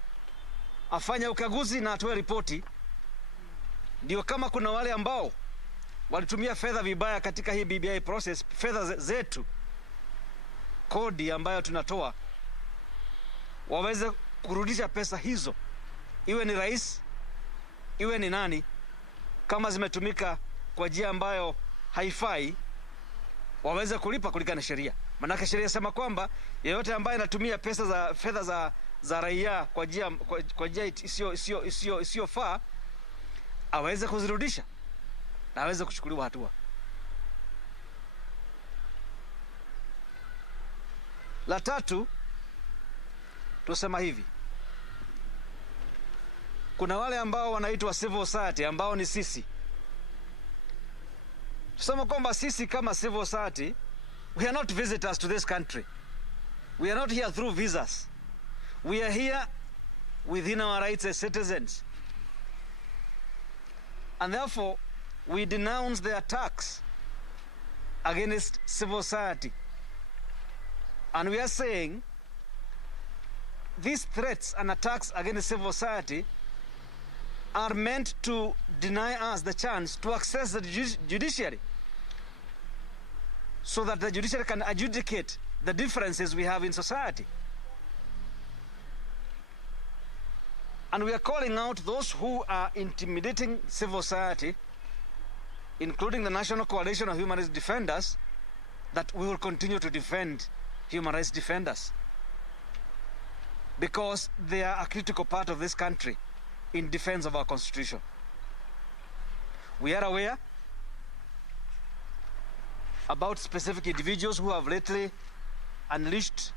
afanye ukaguzi na atoe ripoti, ndio kama kuna wale ambao walitumia fedha vibaya katika hii BBI process, fedha zetu, kodi ambayo tunatoa, waweze kurudisha pesa hizo, iwe ni rais, iwe ni nani, kama zimetumika kwa njia ambayo haifai, waweze kulipa kulingana na sheria. Maana sheria inasema kwamba yeyote ambaye anatumia fedha za raia kwa njia isiyofaa aweze kuzirudisha na aweze kuchukuliwa hatua. La tatu, tusema hivi, kuna wale ambao wanaitwa civil society ambao ni sisi. Tusema kwamba sisi kama civil society, we are not visitors to this country. We are not here through visas. We are here within our rights as citizens. And therefore, we denounce the attacks against civil society. And we are saying these threats and attacks against civil society are meant to deny us the chance to access the judiciary, so that the judiciary can adjudicate the differences we have in society. And we are calling out those who are intimidating civil society, including the National Coalition of Human Rights Defenders, that we will continue to defend human rights defenders, because they are a critical part of this country in defense of our Constitution. We are aware about specific individuals who have lately unleashed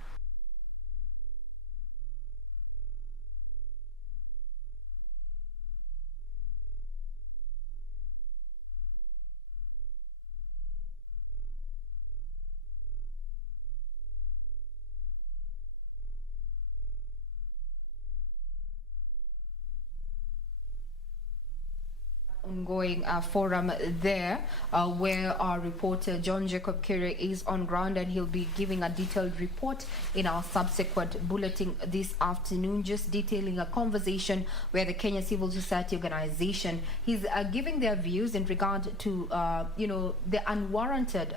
ongoing forum there where our reporter John Jacob Kere is on ground, and he'll be giving a detailed report in our subsequent bulletin this afternoon, just detailing a conversation where the Kenya Civil Society Organization is giving their views in regard to the unwarranted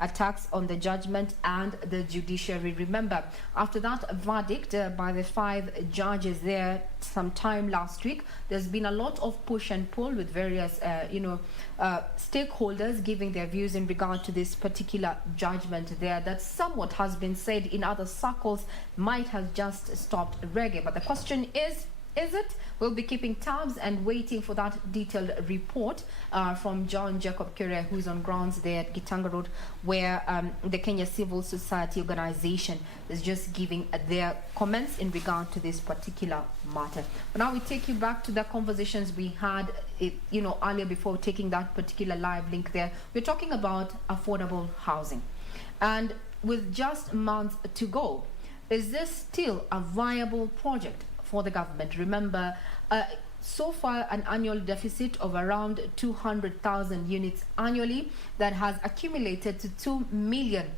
attacks on the judgment and the judiciary. Remember, after that verdict by the 5 judges there sometime last week, there's been a lot of push and pull with various stakeholders giving their views in regard to this particular judgment there, that somewhat has been said in other circles might have just stopped reggae. But the question is it? We'll be keeping tabs and waiting for that detailed report from John Jacob Kere, who's on grounds there at Gitanga Road, where the Kenya Civil Society Organization is just giving their comments in regard to this particular matter. But now we take you back to the conversations we had earlier before taking that particular live link there. We're talking about affordable housing. And with just months to go, is this still a viable project for the government? Remember, so far an annual deficit of around 200,000 units annually that has accumulated to 2 million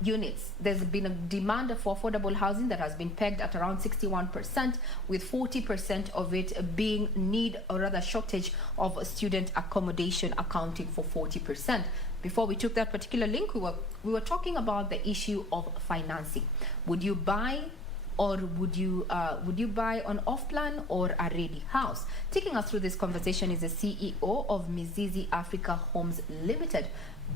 units. There's been a demand for affordable housing that has been pegged at around 61%, with 40% of it being need or rather shortage of student accommodation accounting for 40%. Before we took that particular link, we were talking about the issue of financing. Would you buy, or would you buy on off-plan or a ready house? Taking us through this conversation is the CEO of Mizizi Africa Homes Limited,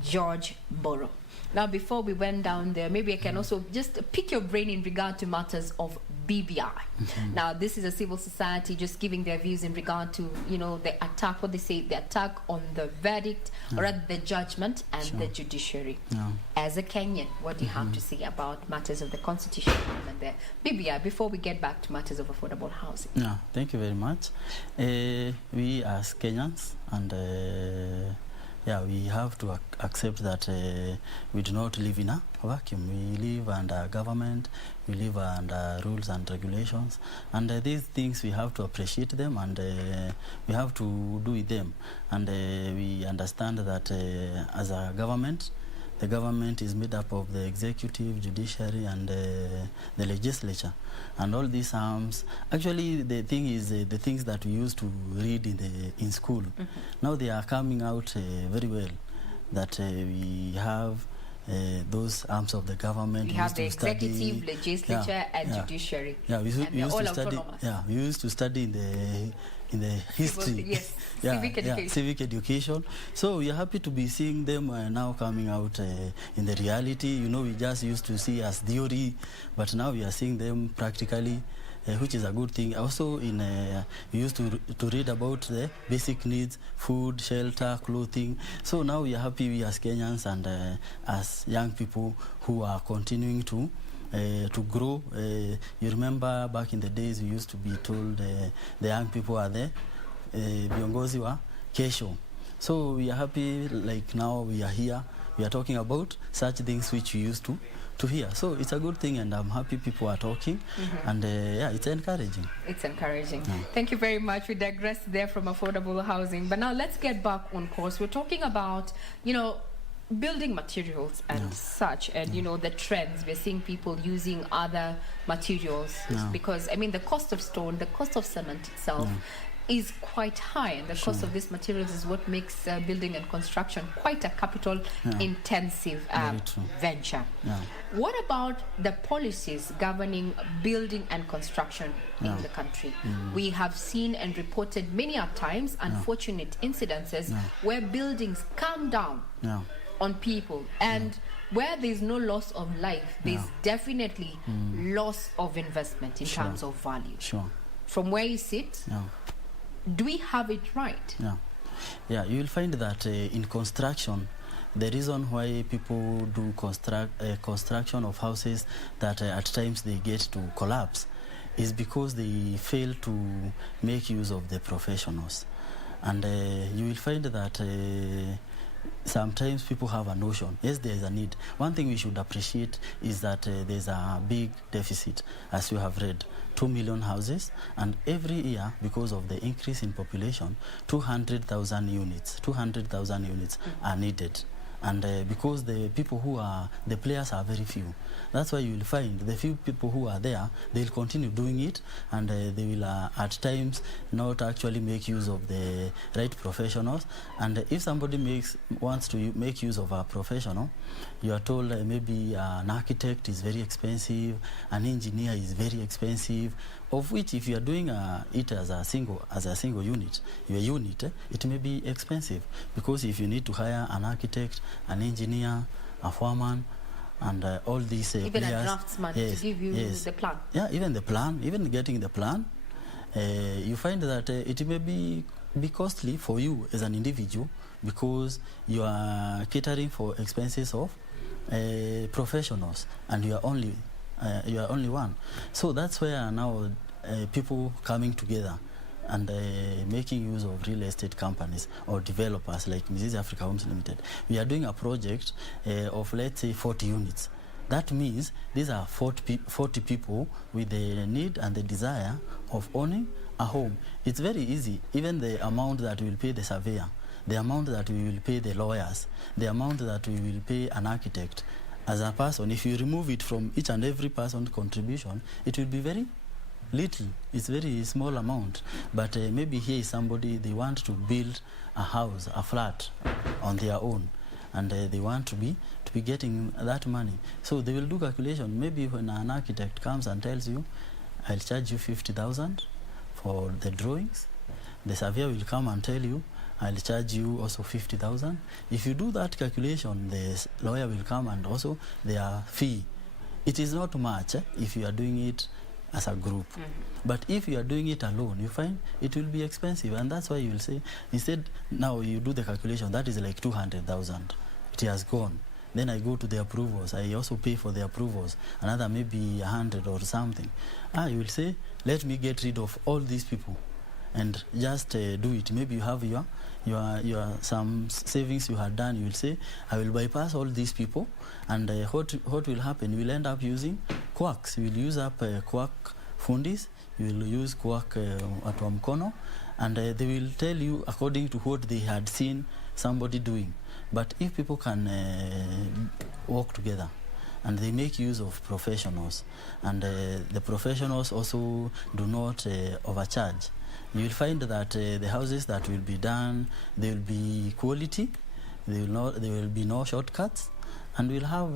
George Mboro. Now, before we went down there, maybe I can also just pick your brain in regard to matters of BBI. Now, this is a civil society just giving their views in regard to, the attack, what they say, the attack on the verdict, or rather the judgment and the judiciary. As a Kenyan, what do you have to say about matters of the constitution and there? BBI, before we get back to matters of affordable housing. Yeah, thank you very much. We as Kenyans, and we have to accept that we do not live in a vacuum. We live under government, we live under rules and regulations, and these things we have to appreciate them, and we have to do with them. And we understand that as a government, the government is made up of the executive, judiciary, and the legislature. And all these arms, actually the thing is the things that we used to read in school, now they are coming out very well, that we have those arms of the government. We have the executive, legislature, and judiciary. Yeah, we used to study in the history, civic education. Civic education. So we are happy to be seeing them now coming out in the reality. We just used to see as theory, but now we are seeing them practically, which is a good thing. Also, we used to read about the basic needs: food, shelter, clothing. So now we are happy, we as Kenyans and as young people who are continuing to grow. You remember back in the days we used to be told the young people are the viongozi wa kesho. So we are happy, like now we are here, we are talking about such things which we used to hear. So it's a good thing, and I'm happy people are talking, and it's encouraging. It's encouraging. Thank you very much. We digressed there from affordable housing, but now let's get back on course. We're talking about, building materials and such, and the trends. We're seeing people using other materials because the cost of stone, the cost of cement itself is quite high, and the cost of these materials is what makes building and construction quite a capital intensive venture. What about the policies governing building and construction in the country? We have seen and reported many a times unfortunate incidences where buildings come down on people, and where there's no loss of life, there's definitely loss of investment in terms of value. From where you sit, do we have it right? Yeah, you will find that in construction, the reason why people do construction of houses that at times they get to collapse is because they fail to make use of the professionals. And you will find that sometimes people have a notion, yes, there is a need. One thing we should appreciate is that there's a big deficit, as you have read, 2 million houses, and every year, because of the increase in population, 200,000 units are needed. And because the people who are, the players are very few. That's why you will find the few people who are there, they'll continue doing it, and they will at times not actually make use of the right professionals. And if somebody wants to make use of a professional, you are told maybe an architect is very expensive, an engineer is very expensive, of which if you are doing it as a single unit, your unit, it may be expensive, because if you need to hire an architect, an engineer, a foreman, and all these even players, a draftsman, yes, to give you yes, the plan. Yeah, even the plan, even getting the plan, you find that it may be costly for you as an individual, because you are catering for expenses of professionals, and you are only one. So that's where now people coming together and making use of real estate companies or developers like Mrs. Africa Homes Limited. We are doing a project of, let's say, 40 units. That means these are 40 people with the need and the desire of owning a home. It's very easy. Even the amount that we will pay the surveyor, the amount that we will pay the lawyers, the amount that we will pay an architect, as a person, if you remove it from each and every person's contribution, it will be very little. It's very small amount. But maybe here is somebody, they want to build a house, a flat on their own, and they want to be getting that money. So they will do calculation. Maybe when an architect comes and tells you, I'll charge you 50,000 for the drawings, the surveyor will come and tell you, I'll charge you also 50,000. If you do that calculation, the lawyer will come and also their fee. It is not much if you are doing it as a group. But if you are doing it alone, you find it will be expensive. And that's why you will say, instead, now you do the calculation, that is like 200,000. It has gone. Then I go to the approvals. I also pay for the approvals. Another maybe 100 or something. You will say, let me get rid of all these people and just do it. Maybe you have your some savings you had done. You will say, I will bypass all these people, and what will happen? You will end up using quacks. You will use up quack fundis. You will use quack watu mkono, and they will tell you according to what they had seen somebody doing. But if people can work together, and they make use of professionals, and the professionals also do not overcharge, you will find that the houses that will be done, they will be quality, there will be no shortcuts, and we'll have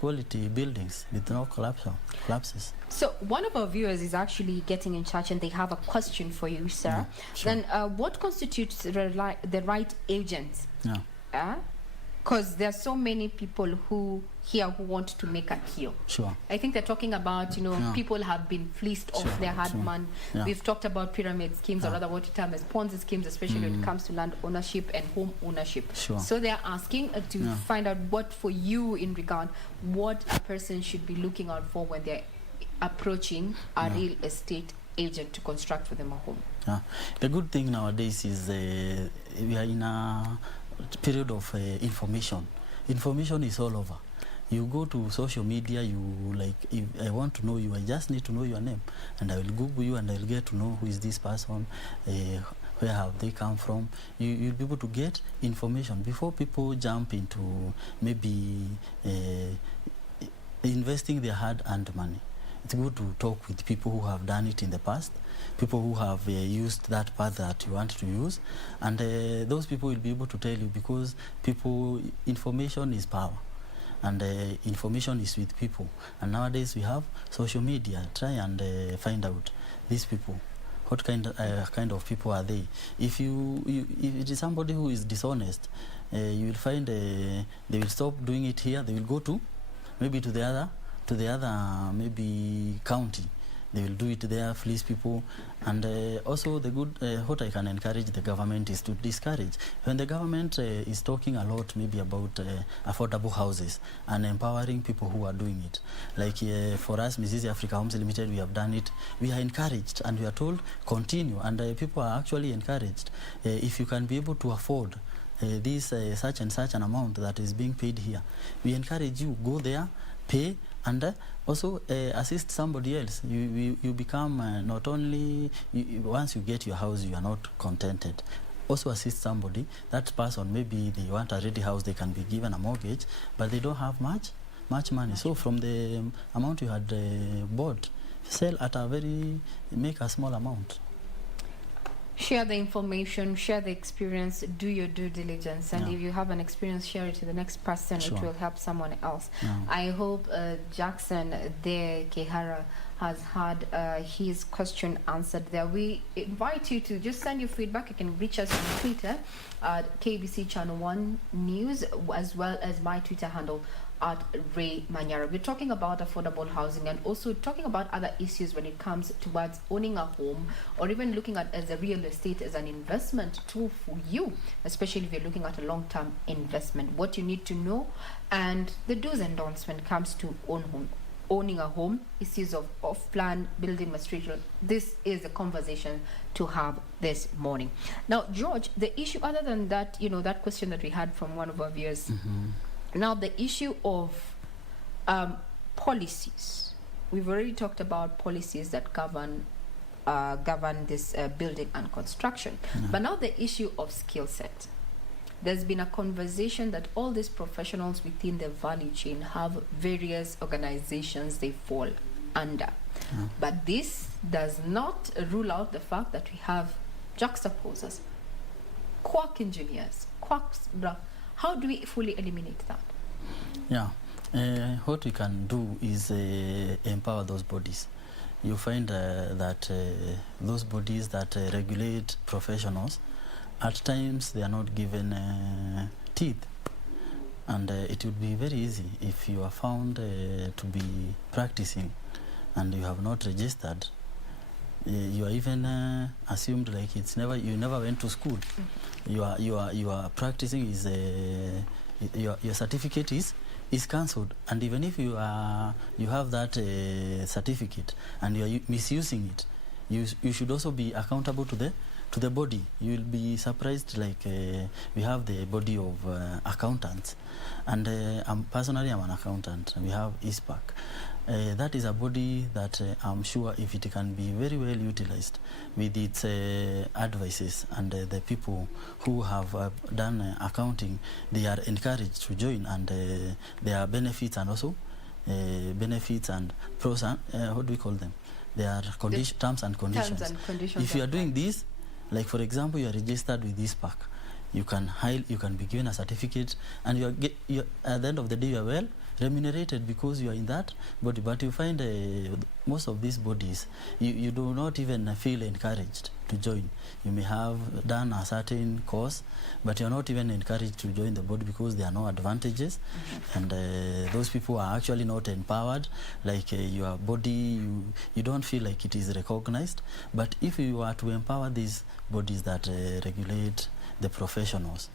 quality buildings with no collapses. So one of our viewers is actually getting in touch, and they have a question for you, sir. Yeah, sure. Then what constitutes the right agent? Yeah. Because there are so many people who want to make a kill. Sure. I think they're talking about, people have been fleeced off their hard money. Yeah. We've talked about pyramid schemes, or rather what we term as Ponzi schemes, especially when it comes to land ownership and home ownership. Sure. So they're asking to find out what for you in regard, what a person should be looking out for when they're approaching a real estate agent to construct for them a home. Yeah. The good thing nowadays is we are in a period of information. Information is all over. You go to social media, if I want to know you, I just need to know your name, and I will Google you, and I will get to know who is this person, where have they come from. You'll be able to get information before people jump into maybe investing their hard-earned money. It's good to talk with people who have done it in the past, people who have used that path that you want to use, and those people will be able to tell you, because information is power, and information is with people. And nowadays we have social media. Try and find out these people. What kind of people are they? If it is somebody who is dishonest, you will find they will stop doing it here. They will go to maybe to the other maybe county. They will do it there, fleece people. And also the good, what I can encourage the government is to discourage. When the government is talking a lot maybe about affordable houses and empowering people who are doing it. Like for us, Mrs. Africa Homes Limited, we have done it. We are encouraged, and we are told continue, and people are actually encouraged. If you can be able to afford this such and such an amount that is being paid here. We encourage you, go there, pay, and also assist somebody else. You become not only, once you get your house, you are not contented. Also assist somebody. That person, maybe they want a ready house, they can be given a mortgage, but they don't have much money. So from the amount you had bought, sell at a make a small amount. Share the information, share the experience, do your due diligence, and Yeah. if you have an experience, share it to the next person. Sure. It will help someone else. Yeah. I hope Jackson there, Kehara, has had his question answered there. We invite you to just send your feedback. You can reach us on Twitter at KBC Channel 1 News, as well as my Twitter handle at Ray Manyara. We're talking about affordable housing and also talking about other issues when it comes towards owning a home, or even looking at as a real estate as an investment tool for you, especially if you're looking at a long-term investment. What you need to know and the do's and don'ts when it comes to owning a home, issues of off-plan building material. This is the conversation to have this morning. Now, George, the issue other than that, that question that we had from one of our viewers. Now, the issue of policies. We've already talked about policies that govern this building and construction. But now the issue of skill set. There's been a conversation that all these professionals within the value chain have various organizations they fall under. But this does not rule out the fact that we have juxtaposers, quack engineers, quacks. How do we fully eliminate that? Yeah, what we can do is empower those bodies. You find that those bodies that regulate professionals, at times they are not given teeth. And it would be very easy if you are found to be practicing and you have not registered. You are even assumed like you never went to school. You are practicing is your certificate is cancelled, and even if you have that certificate and you are misusing it, you should also be accountable to the body. You will be surprised, like we have the body of accountants, and I'm an accountant. We have ISPAC. That is a body that I'm sure if it can be very well utilized with its advices, and the people who have done accounting, they are encouraged to join, and there are benefits and also benefits and pros and what do we call them? There are terms and conditions. If you are doing this, like for example, you are registered with this pack, you can be given a certificate, and you at the end of the day you are well remunerated because you are in that body. But you find most of these bodies, you do not even feel encouraged to join. You may have done a certain course, but you are not even encouraged to join the body because there are no advantages, and those people are actually not empowered. Like your body, you don't feel like it is recognized. But if you are to empower these bodies that regulate the professionals,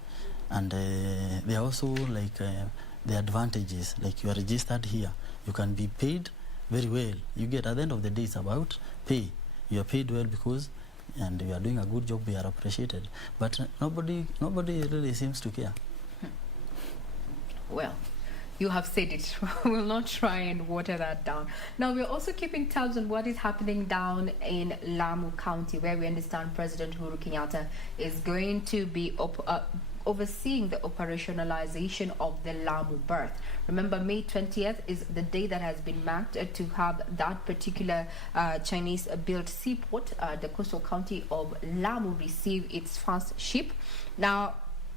and they are also like the advantages, like you are registered here, you can be paid very well. You get, at the end of the day, it's about pay. You are paid well because, and you are doing a good job, you are appreciated. But nobody really seems to care. Well, you have said it. We'll not try and water that down. Now, we're also keeping tabs on what is happening down in Lamu County, where we understand President Uhuru Kenyatta is going to be overseeing the operationalization of the Lamu berth. Remember, May 20th is the day that has been marked to have that particular Chinese-built seaport, the coastal county of Lamu, receive its first ship. Now,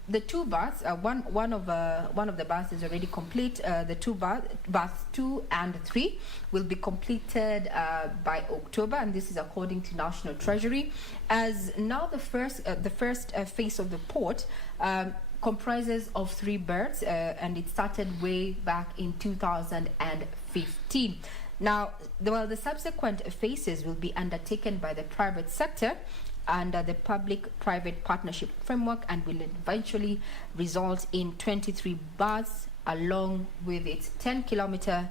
the two berths, one of the berths is already complete. The two berths 2 and 3 will be completed by October, and this is according to National Treasury. As now, the first phase of the port comprises of 3 berths, and it started way back in 2015. Now, the subsequent phases will be undertaken by the private sector under the public-private partnership framework, and will eventually result in 23 berths along with its 10-kilometer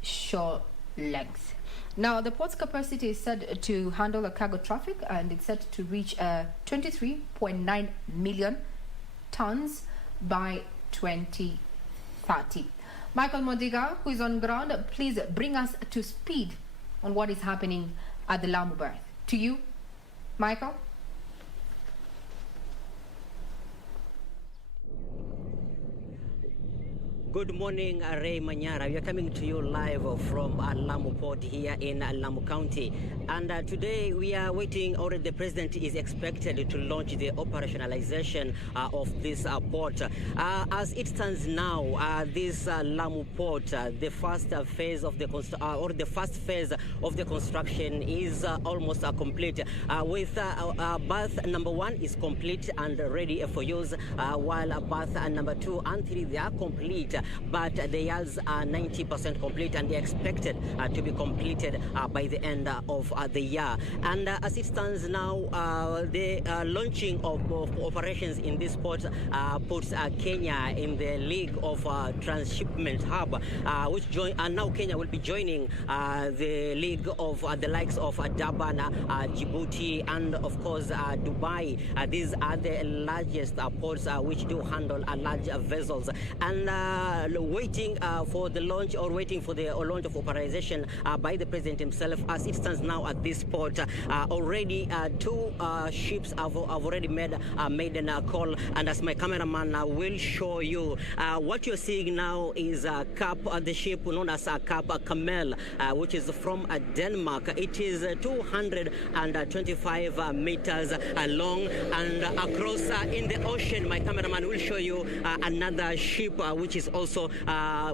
shore length. Now, the port's capacity is said to handle a cargo traffic, and it's set to reach 23.9 million tons by 2030. Michael Modiga, who is on ground, please bring us to speed on what is happening at the Lamu berth. To you, Michael. Good morning, Ray Manyara. We are coming to you live from Lamu Port here in Lamu County. And today we are waiting, already the president is expected to launch the operationalization of this port. As it stands now, this Lamu Port, the first phase of the construction is almost complete. With berth number 1 is complete and ready for use, while berth number 2 and 3 they are complete. But the yards are 90% complete and they're expected to be completed by the end of the year. And as it stands now, the launching of operations in this port puts Kenya in the league of transshipment hub, which now Kenya will be joining the league of the likes of Durban, Djibouti, and of course Dubai. These are the largest ports which do handle large vessels. And waiting for the launch or waiting for the launch of operationalization by the president himself. As it stands now at this port, already 2 ships have already made a maiden call, and as my cameraman will show you, what you're seeing now is Cap, the ship known as Cap Camel, which is from Denmark. It is 225 meters long, and across in the ocean, my cameraman will show you another ship which is also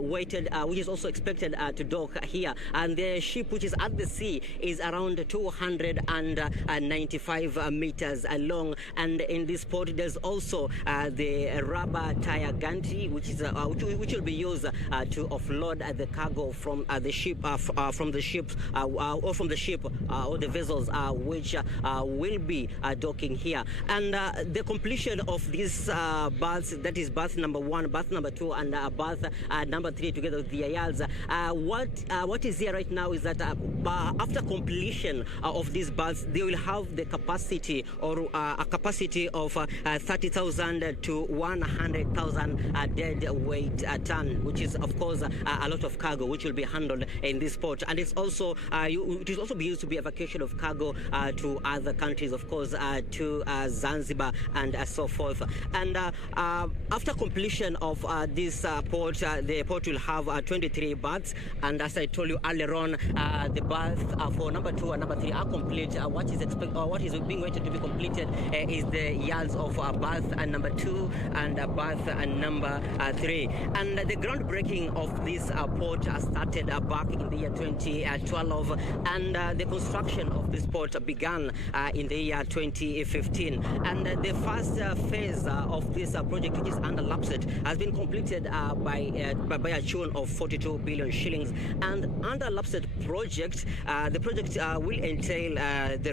which is also expected to dock here. And the ship which is at the sea is around 295 meters long. And in this port, there's also the rubber tire gantry, which is which will be used to offload the cargo from the ship, or from the vessels which will be docking here. And the completion of these berths, that is berth number 1, berth number 2, and berth number 3 together with the yards. What is here right now is that after completion of these berths, they will have the capacity or a capacity of 30,000 to 100,000 dead weight ton, which is of course a lot of cargo which will be handled in this port. And it's also it will also be used to be evacuation of cargo to other countries, of course, to Zanzibar and so forth. And after completion of this port, the port will have 23 berths, and as I told you earlier on, the berths for number 2 and number 3 are complete. What is being waited to be completed is the yards of berth number 2 and berth number 3. And the groundbreaking of this port started back in the year 2012, and the construction of this port began in the year 2015. And the first phase of this project, which is under LAPSET, has been completed by a tune of 42 billion shillings. And under LAPSET project, the project will entail the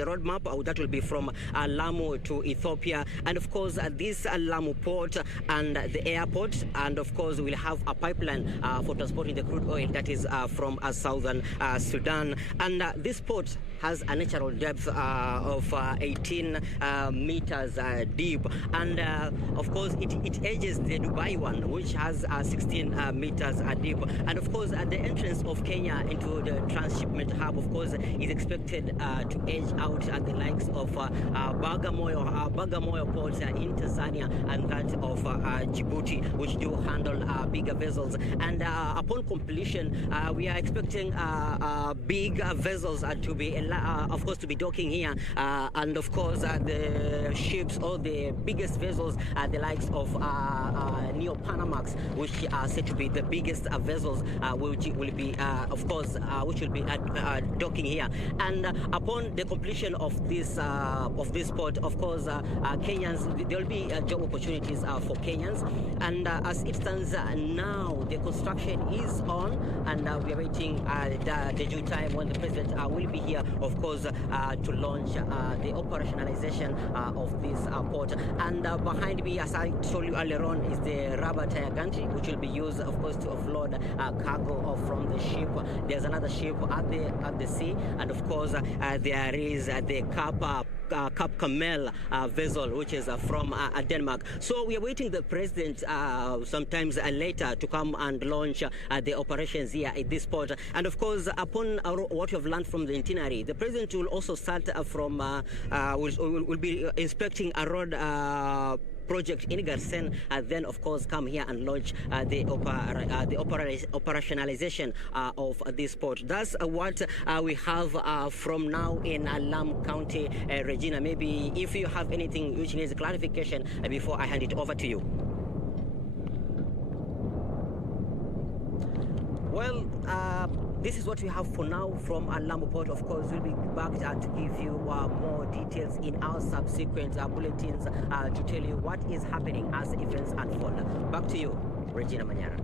road map that will be from Lamu to Ethiopia, and of course this Lamu port and the airport, and of course we'll have a pipeline for transporting the crude oil that is from southern Sudan. And this port has a natural depth of 18 meters deep, and of course it edges the Dubai one, which has 16 meters deep. And of course the entrance of Kenya into the transshipment hub, of course, is expected to edge out at the likes of Bagamoyo port in Tanzania and that of Djibouti, which do handle bigger vessels. And upon completion, we are expecting big vessels to be, of course, to be docking here, and of course the ships or the biggest vessels, the likes of Neo Panamax, which are said to be the biggest vessels, which will be, of course, which will be docking here. And upon the completion of this port, of course, Kenyans, there will be job opportunities for Kenyans. And as it stands now, the construction is on, and we are waiting the due time when the president will be here of course, to launch the operationalization of this port. And behind me, as I told you earlier on, is the rubber tire gantry, which will be used, of course, to offload cargo from the ship. There's another ship at the sea, and of course, there is the Cap Camel vessel, which is from Denmark. So we are waiting the president sometimes later to come and launch the operations here at this port. And of course, upon what we have learned from the itinerary, the president will also start from will be inspecting a road project in Garsen, then of course come here and launch the operationalization of this port. That's what we have from now in Lamu County. Regina, maybe if you have anything which needs clarification before I hand it over to you. Well, this is what we have for now from Lamu Port. Of course, we'll be back to give you more details in our subsequent bulletins to tell you what is happening as events unfold. Back to you, Regina Manyara.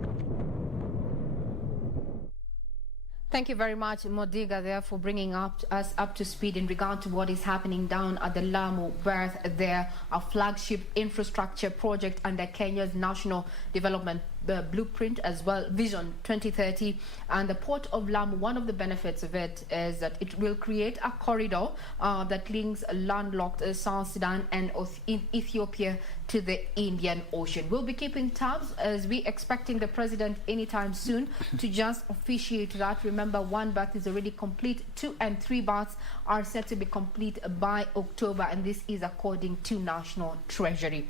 Thank you very much, Modiga, there for bringing us up to speed in regard to what is happening down at the Lamu berth there, a flagship infrastructure project under Kenya's National Development Blueprint as well, Vision 2030. And the Port of Lamu, one of the benefits of it is that it will create a corridor that links landlocked South Sudan and Ethiopia to the Indian Ocean. We'll be keeping tabs as we expecting the president anytime soon to just officiate that. Remember, one berth is already complete. 2 and 3 berths are set to be complete by October, and this is according to National Treasury.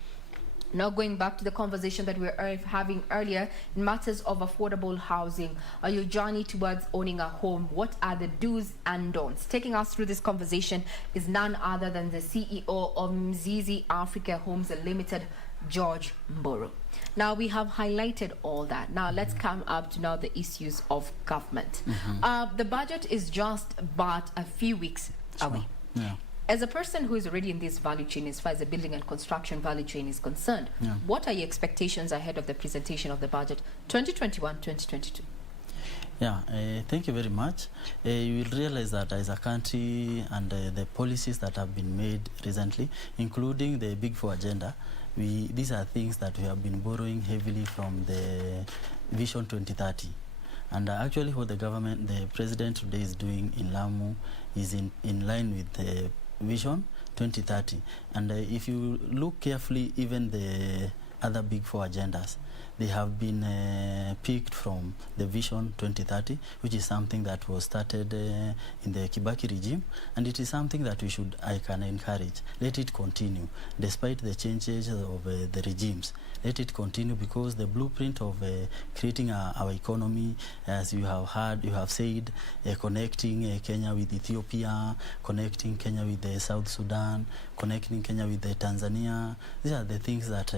Now going back to the conversation that we were having earlier in matters of affordable housing, your journey towards owning a home, what are the do's and don'ts? Taking us through this conversation is none other than the CEO of Mzizi Africa Homes Limited, George Mburu. Now we have highlighted all that. Now let's come up to now the issues of government. The budget is just but a few weeks away. Yeah. As a person who is already in this value chain, as far as the building and construction value chain is concerned, what are your expectations ahead of the presentation of the budget 2021-2022? Yeah, thank you very much. You will realize that as a country and the policies that have been made recently, including the Big Four agenda, these are things that we have been borrowing heavily from the Vision 2030. And actually what the president today is doing in Lamu is in line with the Vision 2030. And if you look carefully, even the other Big Four agendas, they have been picked from the Vision 2030, which is something that was started in the Kibaki regime, and it is something that I can encourage. Let it continue, despite the changes of the regimes. Let it continue, because the blueprint of creating our economy, as you have heard, you have said, connecting Kenya with Ethiopia, connecting Kenya with South Sudan, connecting Kenya with Tanzania. These are the things that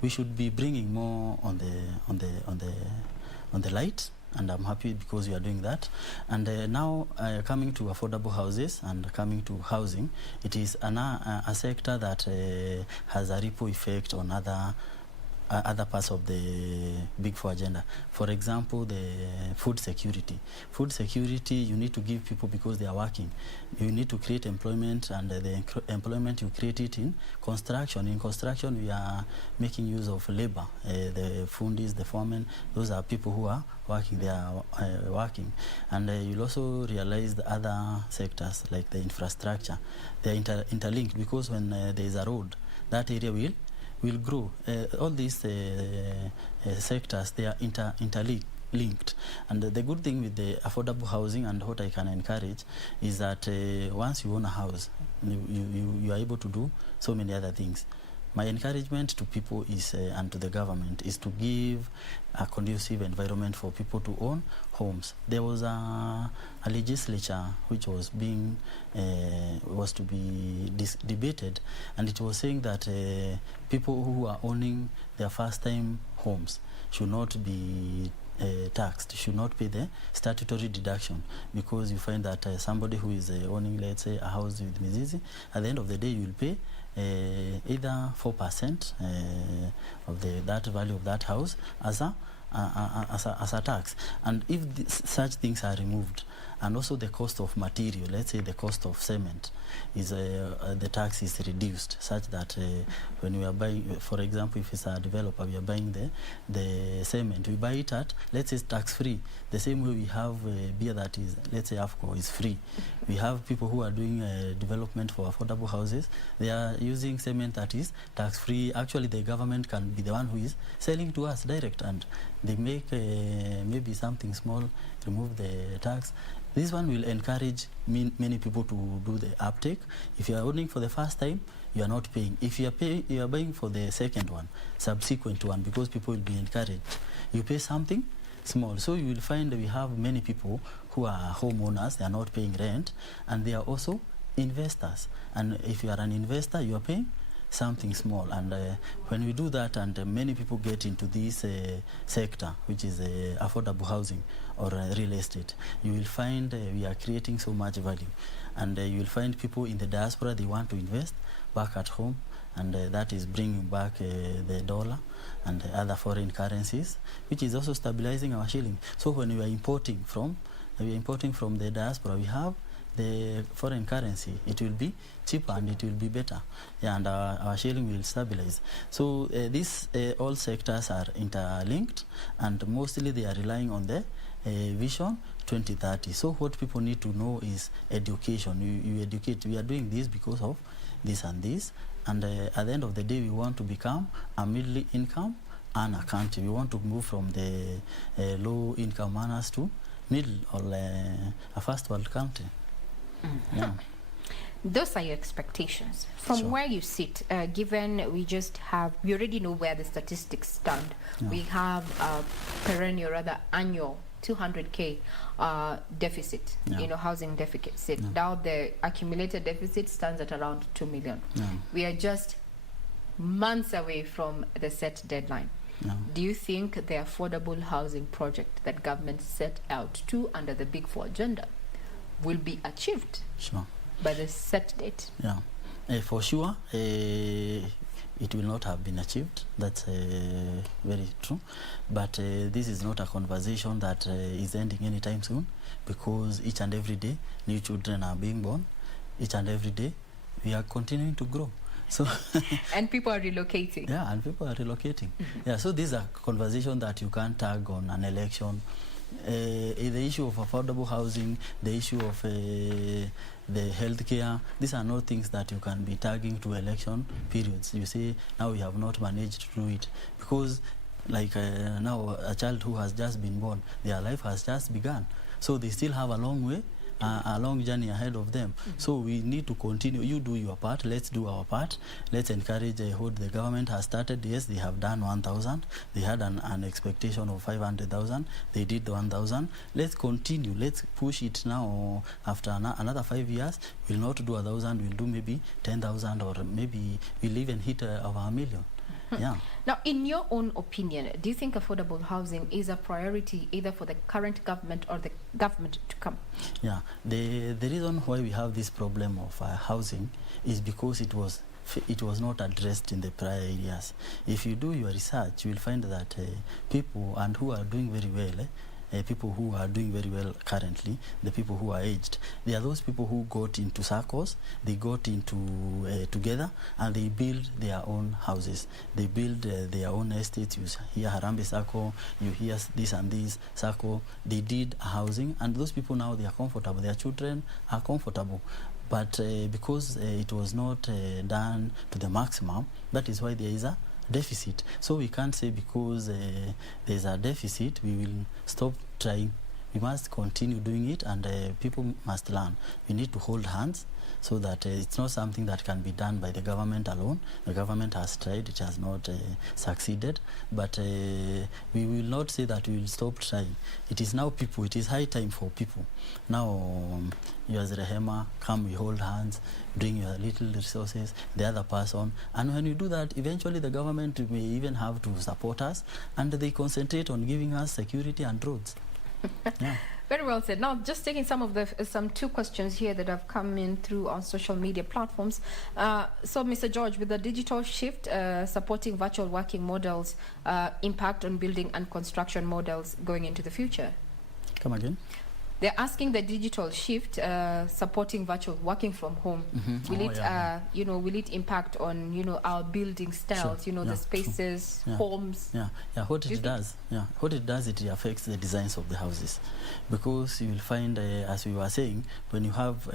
we should be bringing more on the light, and I'm happy because you are doing that. And now coming to affordable houses and coming to housing, it is a sector that has a ripple effect on other parts of the Big Four agenda. For example, the food security. Food security, you need to give people because they are working. You need to create employment, and the employment you create it in construction. In construction, we are making use of labor. The fundis, the foremen, those are people who are working. They are working. And you'll also realize the other sectors, like the infrastructure. They are interlinked, because when there is a road, that area will grow. All these sectors, they are interlinked. And the good thing with the affordable housing, and what I can encourage, is that once you own a house, you are able to do so many other things. My encouragement to people is, and to the government, is to give a conducive environment for people to own homes. There was a legislature which was to be debated, and it was saying that people who are owning their first-time homes should not be taxed, should not pay the statutory deduction, because you find that somebody who is owning, let's say, a house with Mzizi, at the end of the day you will pay either 4% of that value of that house as a tax. And if such things are removed, and also the cost of material. Let's say the cost of cement is the tax is reduced such that when we are buying, for example, if it's a developer, we are buying the cement, we buy it at, let's say, tax free. The same way we have beer that is, let's say, AFCO is free. We have people who are doing development for affordable houses. They are using cement that is tax free. Actually, the government can be the one who is selling to us direct, and they make maybe something small, remove the tax. This one will encourage many people to do the uptake. If you are owning for the first time, you are not paying. If you are buying for the second one, subsequent one, because people will be encouraged, you pay something small. So you will find that we have many people who are homeowners, they are not paying rent, and they are also investors. And if you are an investor, you are paying something small. And when we do that, and many people get into this sector, which is affordable housing or real estate, you will find we are creating so much value. And you will find people in the diaspora, they want to invest back at home, and that is bringing back the dollar and other foreign currencies, which is also stabilizing our shilling. So when we are importing from the diaspora, we have the foreign currency, it will be cheaper and it will be better, and our shilling will stabilize. So these all sectors are interlinked, and mostly they are relying on the Vision 2030. So what people need to know is education. You educate. We are doing this because of this and this, and at the end of the day, we want to become a middle income earner country. We want to move from the low income earners to middle or a first world country. Yeah. Those are your expectations. From Sure. where you sit, given we already know where the statistics stand. Yeah. We have a perennial, rather annual 200K deficit, Yeah. housing deficit. Yeah. Now the accumulated deficit stands at around 2 million. Yeah. We are just months away from the set deadline. Yeah. Do you think the affordable housing project that government set out to under the Big Four agenda will be achieved Sure. by the set date? Yeah. For sure, it will not have been achieved. That's very true. But this is not a conversation that is ending anytime soon, because each and every day new children are being born. Each and every day we are continuing to grow. So and people are relocating. Yeah, and people are relocating. Yeah, so these are conversations that you can't tag on an election. The issue of affordable housing, the issue of the healthcare, these are not things that you can be tagging to election periods. You say, now we have not managed to do it, because like now a child who has just been born, their life has just begun. So they still have a long way, a long journey ahead of them. So we need to continue. You do your part, let's do our part. Let's encourage what the government has started. Yes, they have done 1,000. They had an expectation of 500,000. They did 1,000. Let's continue. Let's push it now. After another 5 years, we'll not do 1,000. We'll do maybe 10,000, or maybe we'll even hit over 1 million. Yeah. Now, in your own opinion, do you think affordable housing is a priority either for the current government or the government to come? Yeah. The reason why we have this problem of housing is because it was not addressed in the prior years. If you do your research, you will find that people and who are doing very well, people who are doing very well currently, the people who are aged, they are those people who got into circles, they got into together, and they build their own houses. They build their own estates. You hear Harambe Circle, you hear this and this circle. They did housing, and those people now, they are comfortable. Their children are comfortable. But because it was not done to the maximum, that is why there is a deficit. So we can't say because there's a deficit we will stop trying. We must continue doing it, and people must learn. We need to hold hands, so that it's not something that can be done by the government alone. The government has tried, it has not succeeded, but we will not say that we will stop trying. It is now people, it is high time for people. Now, you as Rehema, come, we hold hands, bring your little resources, the other person, and when you do that, eventually the government may even have to support us, and they concentrate on giving us security and roads. Yeah. Very well said. Now, just taking some two questions here that have come in through on social media platforms. So, Mr. George, with the digital shift, supporting virtual working models, impact on building and construction models going into the future? Come again? They're asking the digital shift, supporting virtual working from home. Will will it impact on our building styles? Sure. The spaces, homes. What it does, it affects the designs of the houses, because you will find, as we were saying, when you have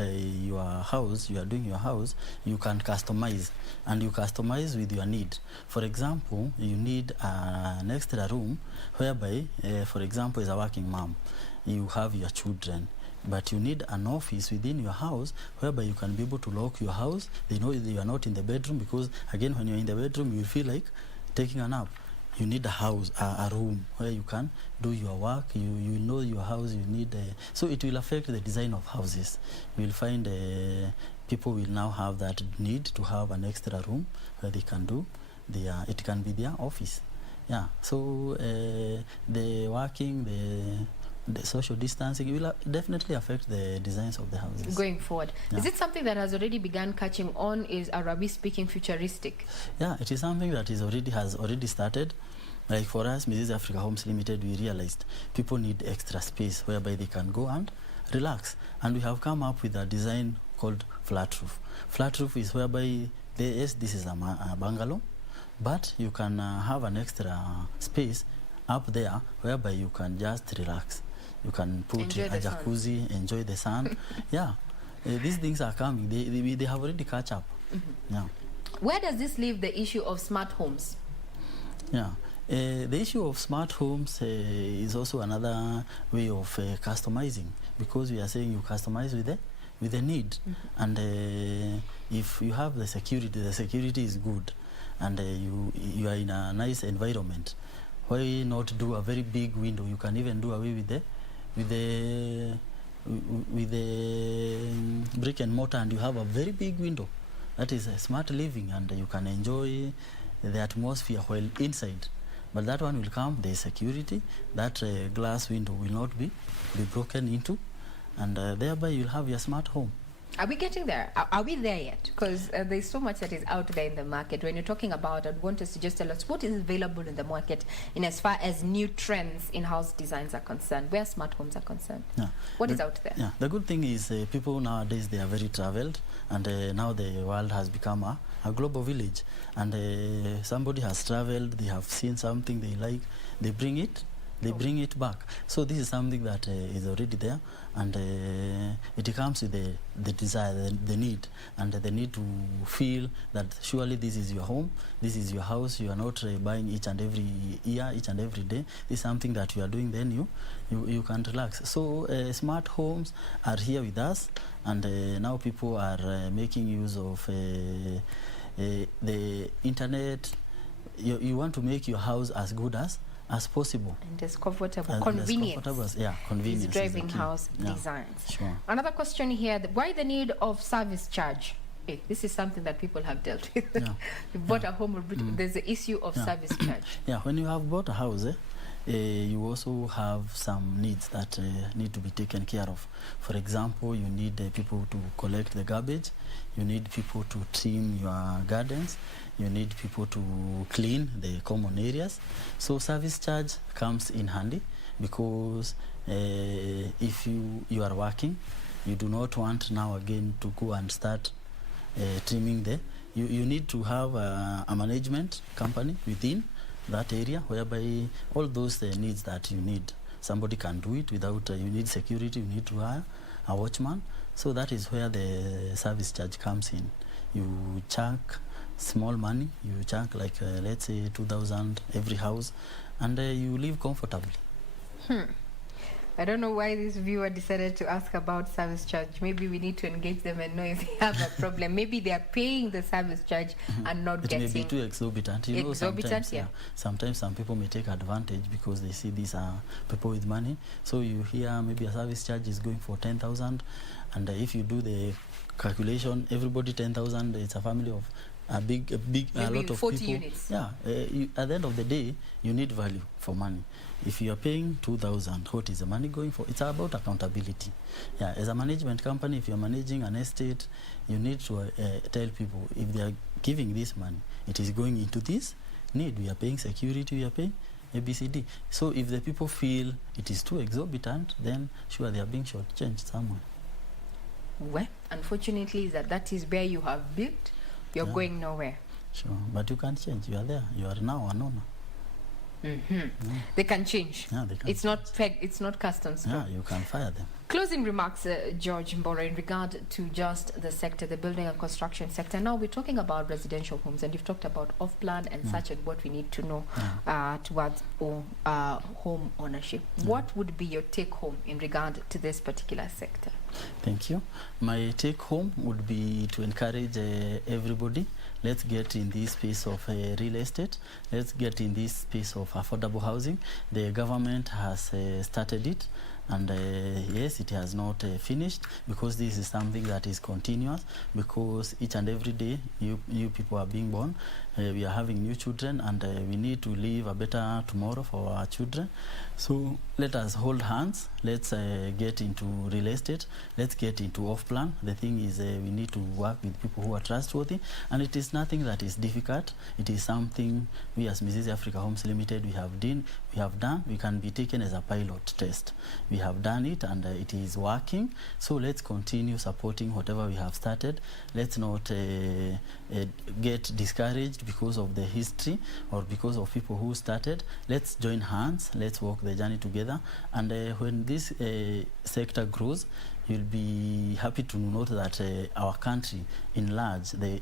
your house, you are doing your house, you can customize, and you customize with your need. For example, you need an extra room whereby, for example, as a working mom, you have your children, but you need an office within your house whereby you can be able to lock your house. They know you are not in the bedroom, because again, when you're in the bedroom, you feel like taking a nap. You need a house, a room where you can do your work. You know your house. You need so it will affect the design of houses. You will find people will now have that need to have an extra room where they can do their. It can be their office. So the working, the social distancing will definitely affect the designs of the houses going forward. Is it something that has already begun catching on? Are we speaking futuristic? It is something that has already started. Like for us, Mrs. Africa Homes Limited, we realized people need extra space whereby they can go and relax, and we have come up with a design called flat roof. Flat roof is whereby this is a bungalow, but you can have an extra space up there whereby you can just relax. You can put a jacuzzi, enjoy the sun. These things are coming. They have already catch up. Where does this leave the issue of smart homes? The issue of smart homes is also another way of customizing, because we are saying you customize with the need. And if you have the security is good, and you are in a nice environment, why not do a very big window? You can even do away with the brick and mortar, and you have a very big window. That is a smart living, and you can enjoy the atmosphere while inside. But that one will come, the security, that glass window will not be broken into, and thereby you'll have your smart home. Are we getting there? Are we there yet? Because there's so much that is out there in the market. When you're talking about, I'd want us to just tell us what is available in the market in as far as new trends in house designs are concerned, where smart homes are concerned. What is out there? The good thing is people nowadays, they are very traveled, and now the world has become a global village, and somebody has traveled, they have seen something they like, they bring it back. So this is something that is already there, and it comes with the desire, the need, and the need to feel that surely this is your home, this is your house. You are not buying each and every year, each and every day. This is something that you are doing, then you can relax. So smart homes are here with us, and now people are making use of the internet. You want to make your house as good as possible, and as comfortable, convenient. Convenience is driving house designs. Sure. Another question here: why the need of service charge? This is something that people have dealt with. You bought a home, there's the issue of service charge. When you have bought a house, you also have some needs that need to be taken care of. For example, you need people to collect the garbage, you need people to trim your gardens, you need people to clean the common areas. So service charge comes in handy, because if you are working, you do not want now again to go and start trimming you need to have a management company within that area, whereby all those needs that you need, somebody can do it without, you need security, you need to hire a watchman. So that is where the service charge comes in. You chuck small money, you chuck like let's say 2,000 every house, and you live comfortably. I don't know why this viewer decided to ask about service charge. Maybe we need to engage them and know if they have a problem. Maybe they are paying the service charge and not getting... It may be too exorbitant. You know, sometimes some people may take advantage because they see these are people with money. So you hear maybe a service charge is going for 10,000, and if you do the calculation, everybody 10,000, it's a family of a lot of 40 people. Units. At the end of the day, you need value for money. If you are paying 2,000, what is the money going for? It's about accountability. As a management company, if you are managing an estate, you need to tell people, if they are giving this money, it is going into this need. We are paying security, we are paying ABCD. So if the people feel it is too exorbitant, then sure they are being shortchanged somewhere. Well, unfortunately, that is where you have built. You're going nowhere. Sure, but you can't change. You are there. You are now an owner. They can change. Yeah, they can. It's not pegged. It's not cast on stone. Yeah, you can fire them. Closing remarks, George Mboro, in regard to just the sector, the building and construction sector. Now we're talking about residential homes, and you've talked about off-plan and such, and what we need to know towards home ownership. What would be your take-home in regard to this particular sector? Thank you. My take-home would be to encourage everybody. Let's get in this space of real estate. Let's get in this space of affordable housing. The government has started it. And yes, it has not finished, because this is something that is continuous, because each and every day new people are being born. We are having new children, and we need to leave a better tomorrow for our children. So let us hold hands. Let's get into real estate. Let's get into off-plan. The thing is, we need to work with people who are trustworthy, and it is nothing that is difficult. It is something we as Mrs. Africa Homes Limited we have done. We can be taken as a pilot test. We have done it, and it is working. So let's continue supporting whatever we have started. Let's not get discouraged because of the history or because of people who started. Let's join hands. Let's walk the journey together. And when this sector grows, you'll be happy to note that our country in large, the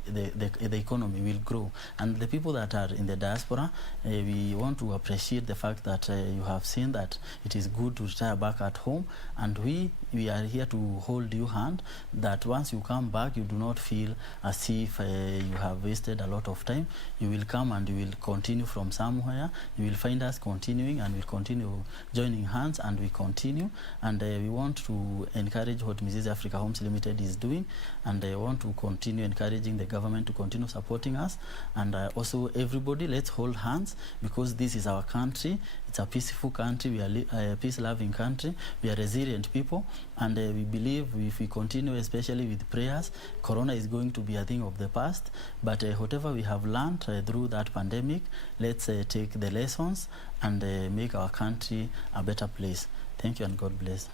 economy will grow. And the people that are in the diaspora, we want to appreciate the fact that you have seen that it is good to retire back at home. And we are here to hold your hand, that once you come back, you do not feel as if you have wasted a lot of time. You will come and you will continue from somewhere. You will find us continuing, and we'll continue joining hands, and we continue. And we want to encourage what Mrs. Africa Homes Limited is doing, and I want to continue encouraging the government to continue supporting us. And also everybody, let's hold hands, because this is our country. It's a peaceful country. We are a peace-loving country. We are resilient people, and we believe if we continue, especially with prayers, Corona is going to be a thing of the past. But whatever we have learned through that pandemic, let's take the lessons and make our country a better place. Thank you, and God bless.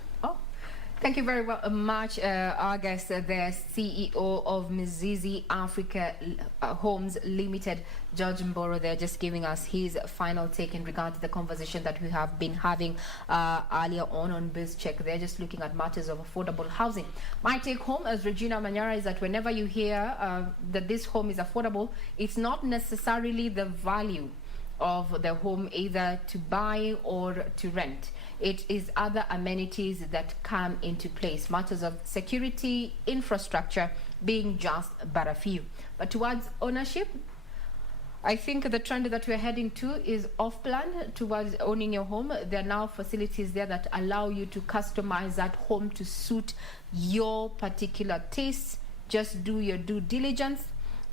Thank you very much, our guest, the CEO of Mzizi Africa Homes Limited, George Mboro. They're just giving us his final take in regard to the conversation that we have been having earlier on BizCheck. They're just looking at matters of affordable housing. My take home as Regina Manyara is that whenever you hear that this home is affordable, it's not necessarily the value of the home either to buy or to rent. It is other amenities that come into place, matters of security, infrastructure being just but a few. But towards ownership, I think the trend that we're heading to is off-plan towards owning your home. There are now facilities there that allow you to customize that home to suit your particular tastes. Just do your due diligence.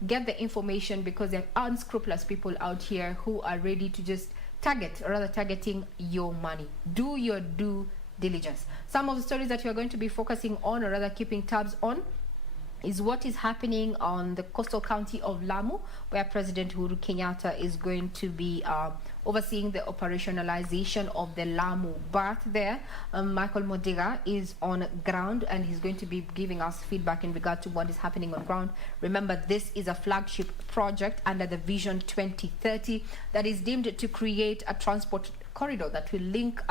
Get the information, because there are unscrupulous people out here who are ready to just targeting your money. Do your due diligence. Some of the stories that you're going to be focusing on, or rather keeping tabs on, is what is happening on the coastal county of Lamu, where President Uhuru Kenyatta is going to be overseeing the operationalization of the Lamu berth there. Michael Modiga is on ground, and he's going to be giving us feedback in regard to what is happening on ground. Remember, this is a flagship project under the Vision 2030 that is deemed to create a transport corridor that will link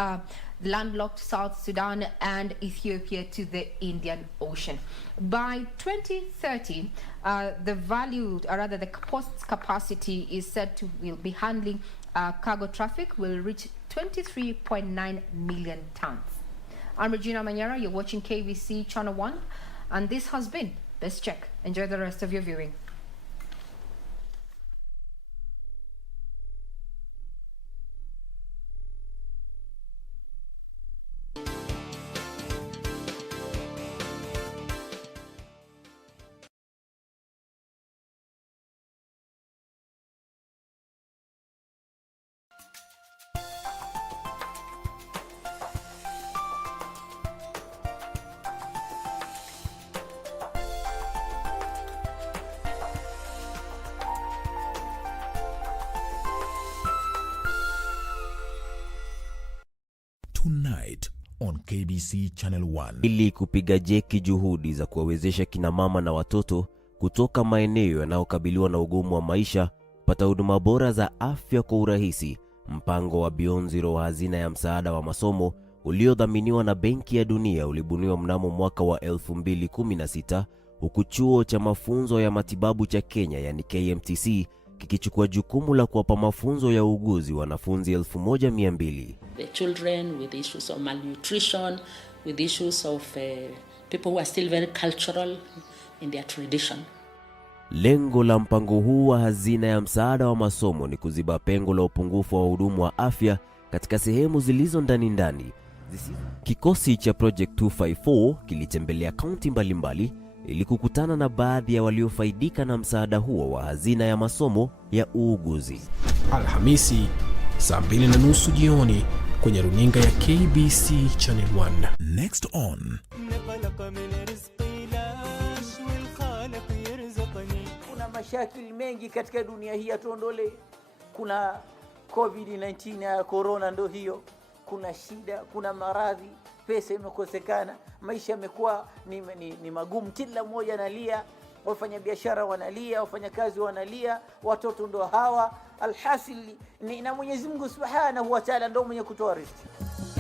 landlocked South Sudan and Ethiopia to the Indian Ocean. By 2030, the value, or rather the port's capacity is said to will be handling cargo traffic will reach 23.9 million tons. I'm Regina Manyara. You're watching KBC Channel 1, and this has been BizCheck. Enjoy the rest of your viewing. KBC Channel 1. Ili kupiga jeki juhudi za kuwawezesha kina mama na watoto kutoka maeneo yanayokabiliwa na ugumu wa maisha kupata huduma bora za afya kwa urahisi, mpango wa Beyond Zero wa hazina ya msaada wa masomo uliodhaminiwa na Benki ya Dunia ulibuniwa mnamo mwaka wa 2016, huku chuo cha mafunzo ya matibabu cha Kenya yani KMTC kikichukua jukumu la kuwapa mafunzo ya uuguzi wanafunzi 1200. The children with issues of malnutrition, with issues of people who are still very cultural in their tradition. Lengo la mpango huu wa hazina ya msaada wa masomo ni kuziba pengo la upungufu wa wahudumu wa afya katika sehemu zilizo ndani. Kikosi cha Project 254 kilitembelea kaunti mbalimbali ili kukutana na baadhi ya waliofaidika na msaada huo wa hazina ya masomo ya uuguzi. Alhamisi saa 2:30 jioni kwenye runinga ya KBC Channel 1. Next on. Kuna mashakili mengi katika dunia hii atuondole. Kuna COVID-19 ya corona ndo hiyo. Kuna shida, kuna maradhi, pesa imekosekana, maisha yamekuwa ni magumu, kila mmoja analia, wafanya biashara wanalia, wafanya kazi wanalia, watoto ndo hawa. Alhasil ni na Mwenyezi Mungu Subhanahu wa Ta'ala ndo mwenye kutoa riziki.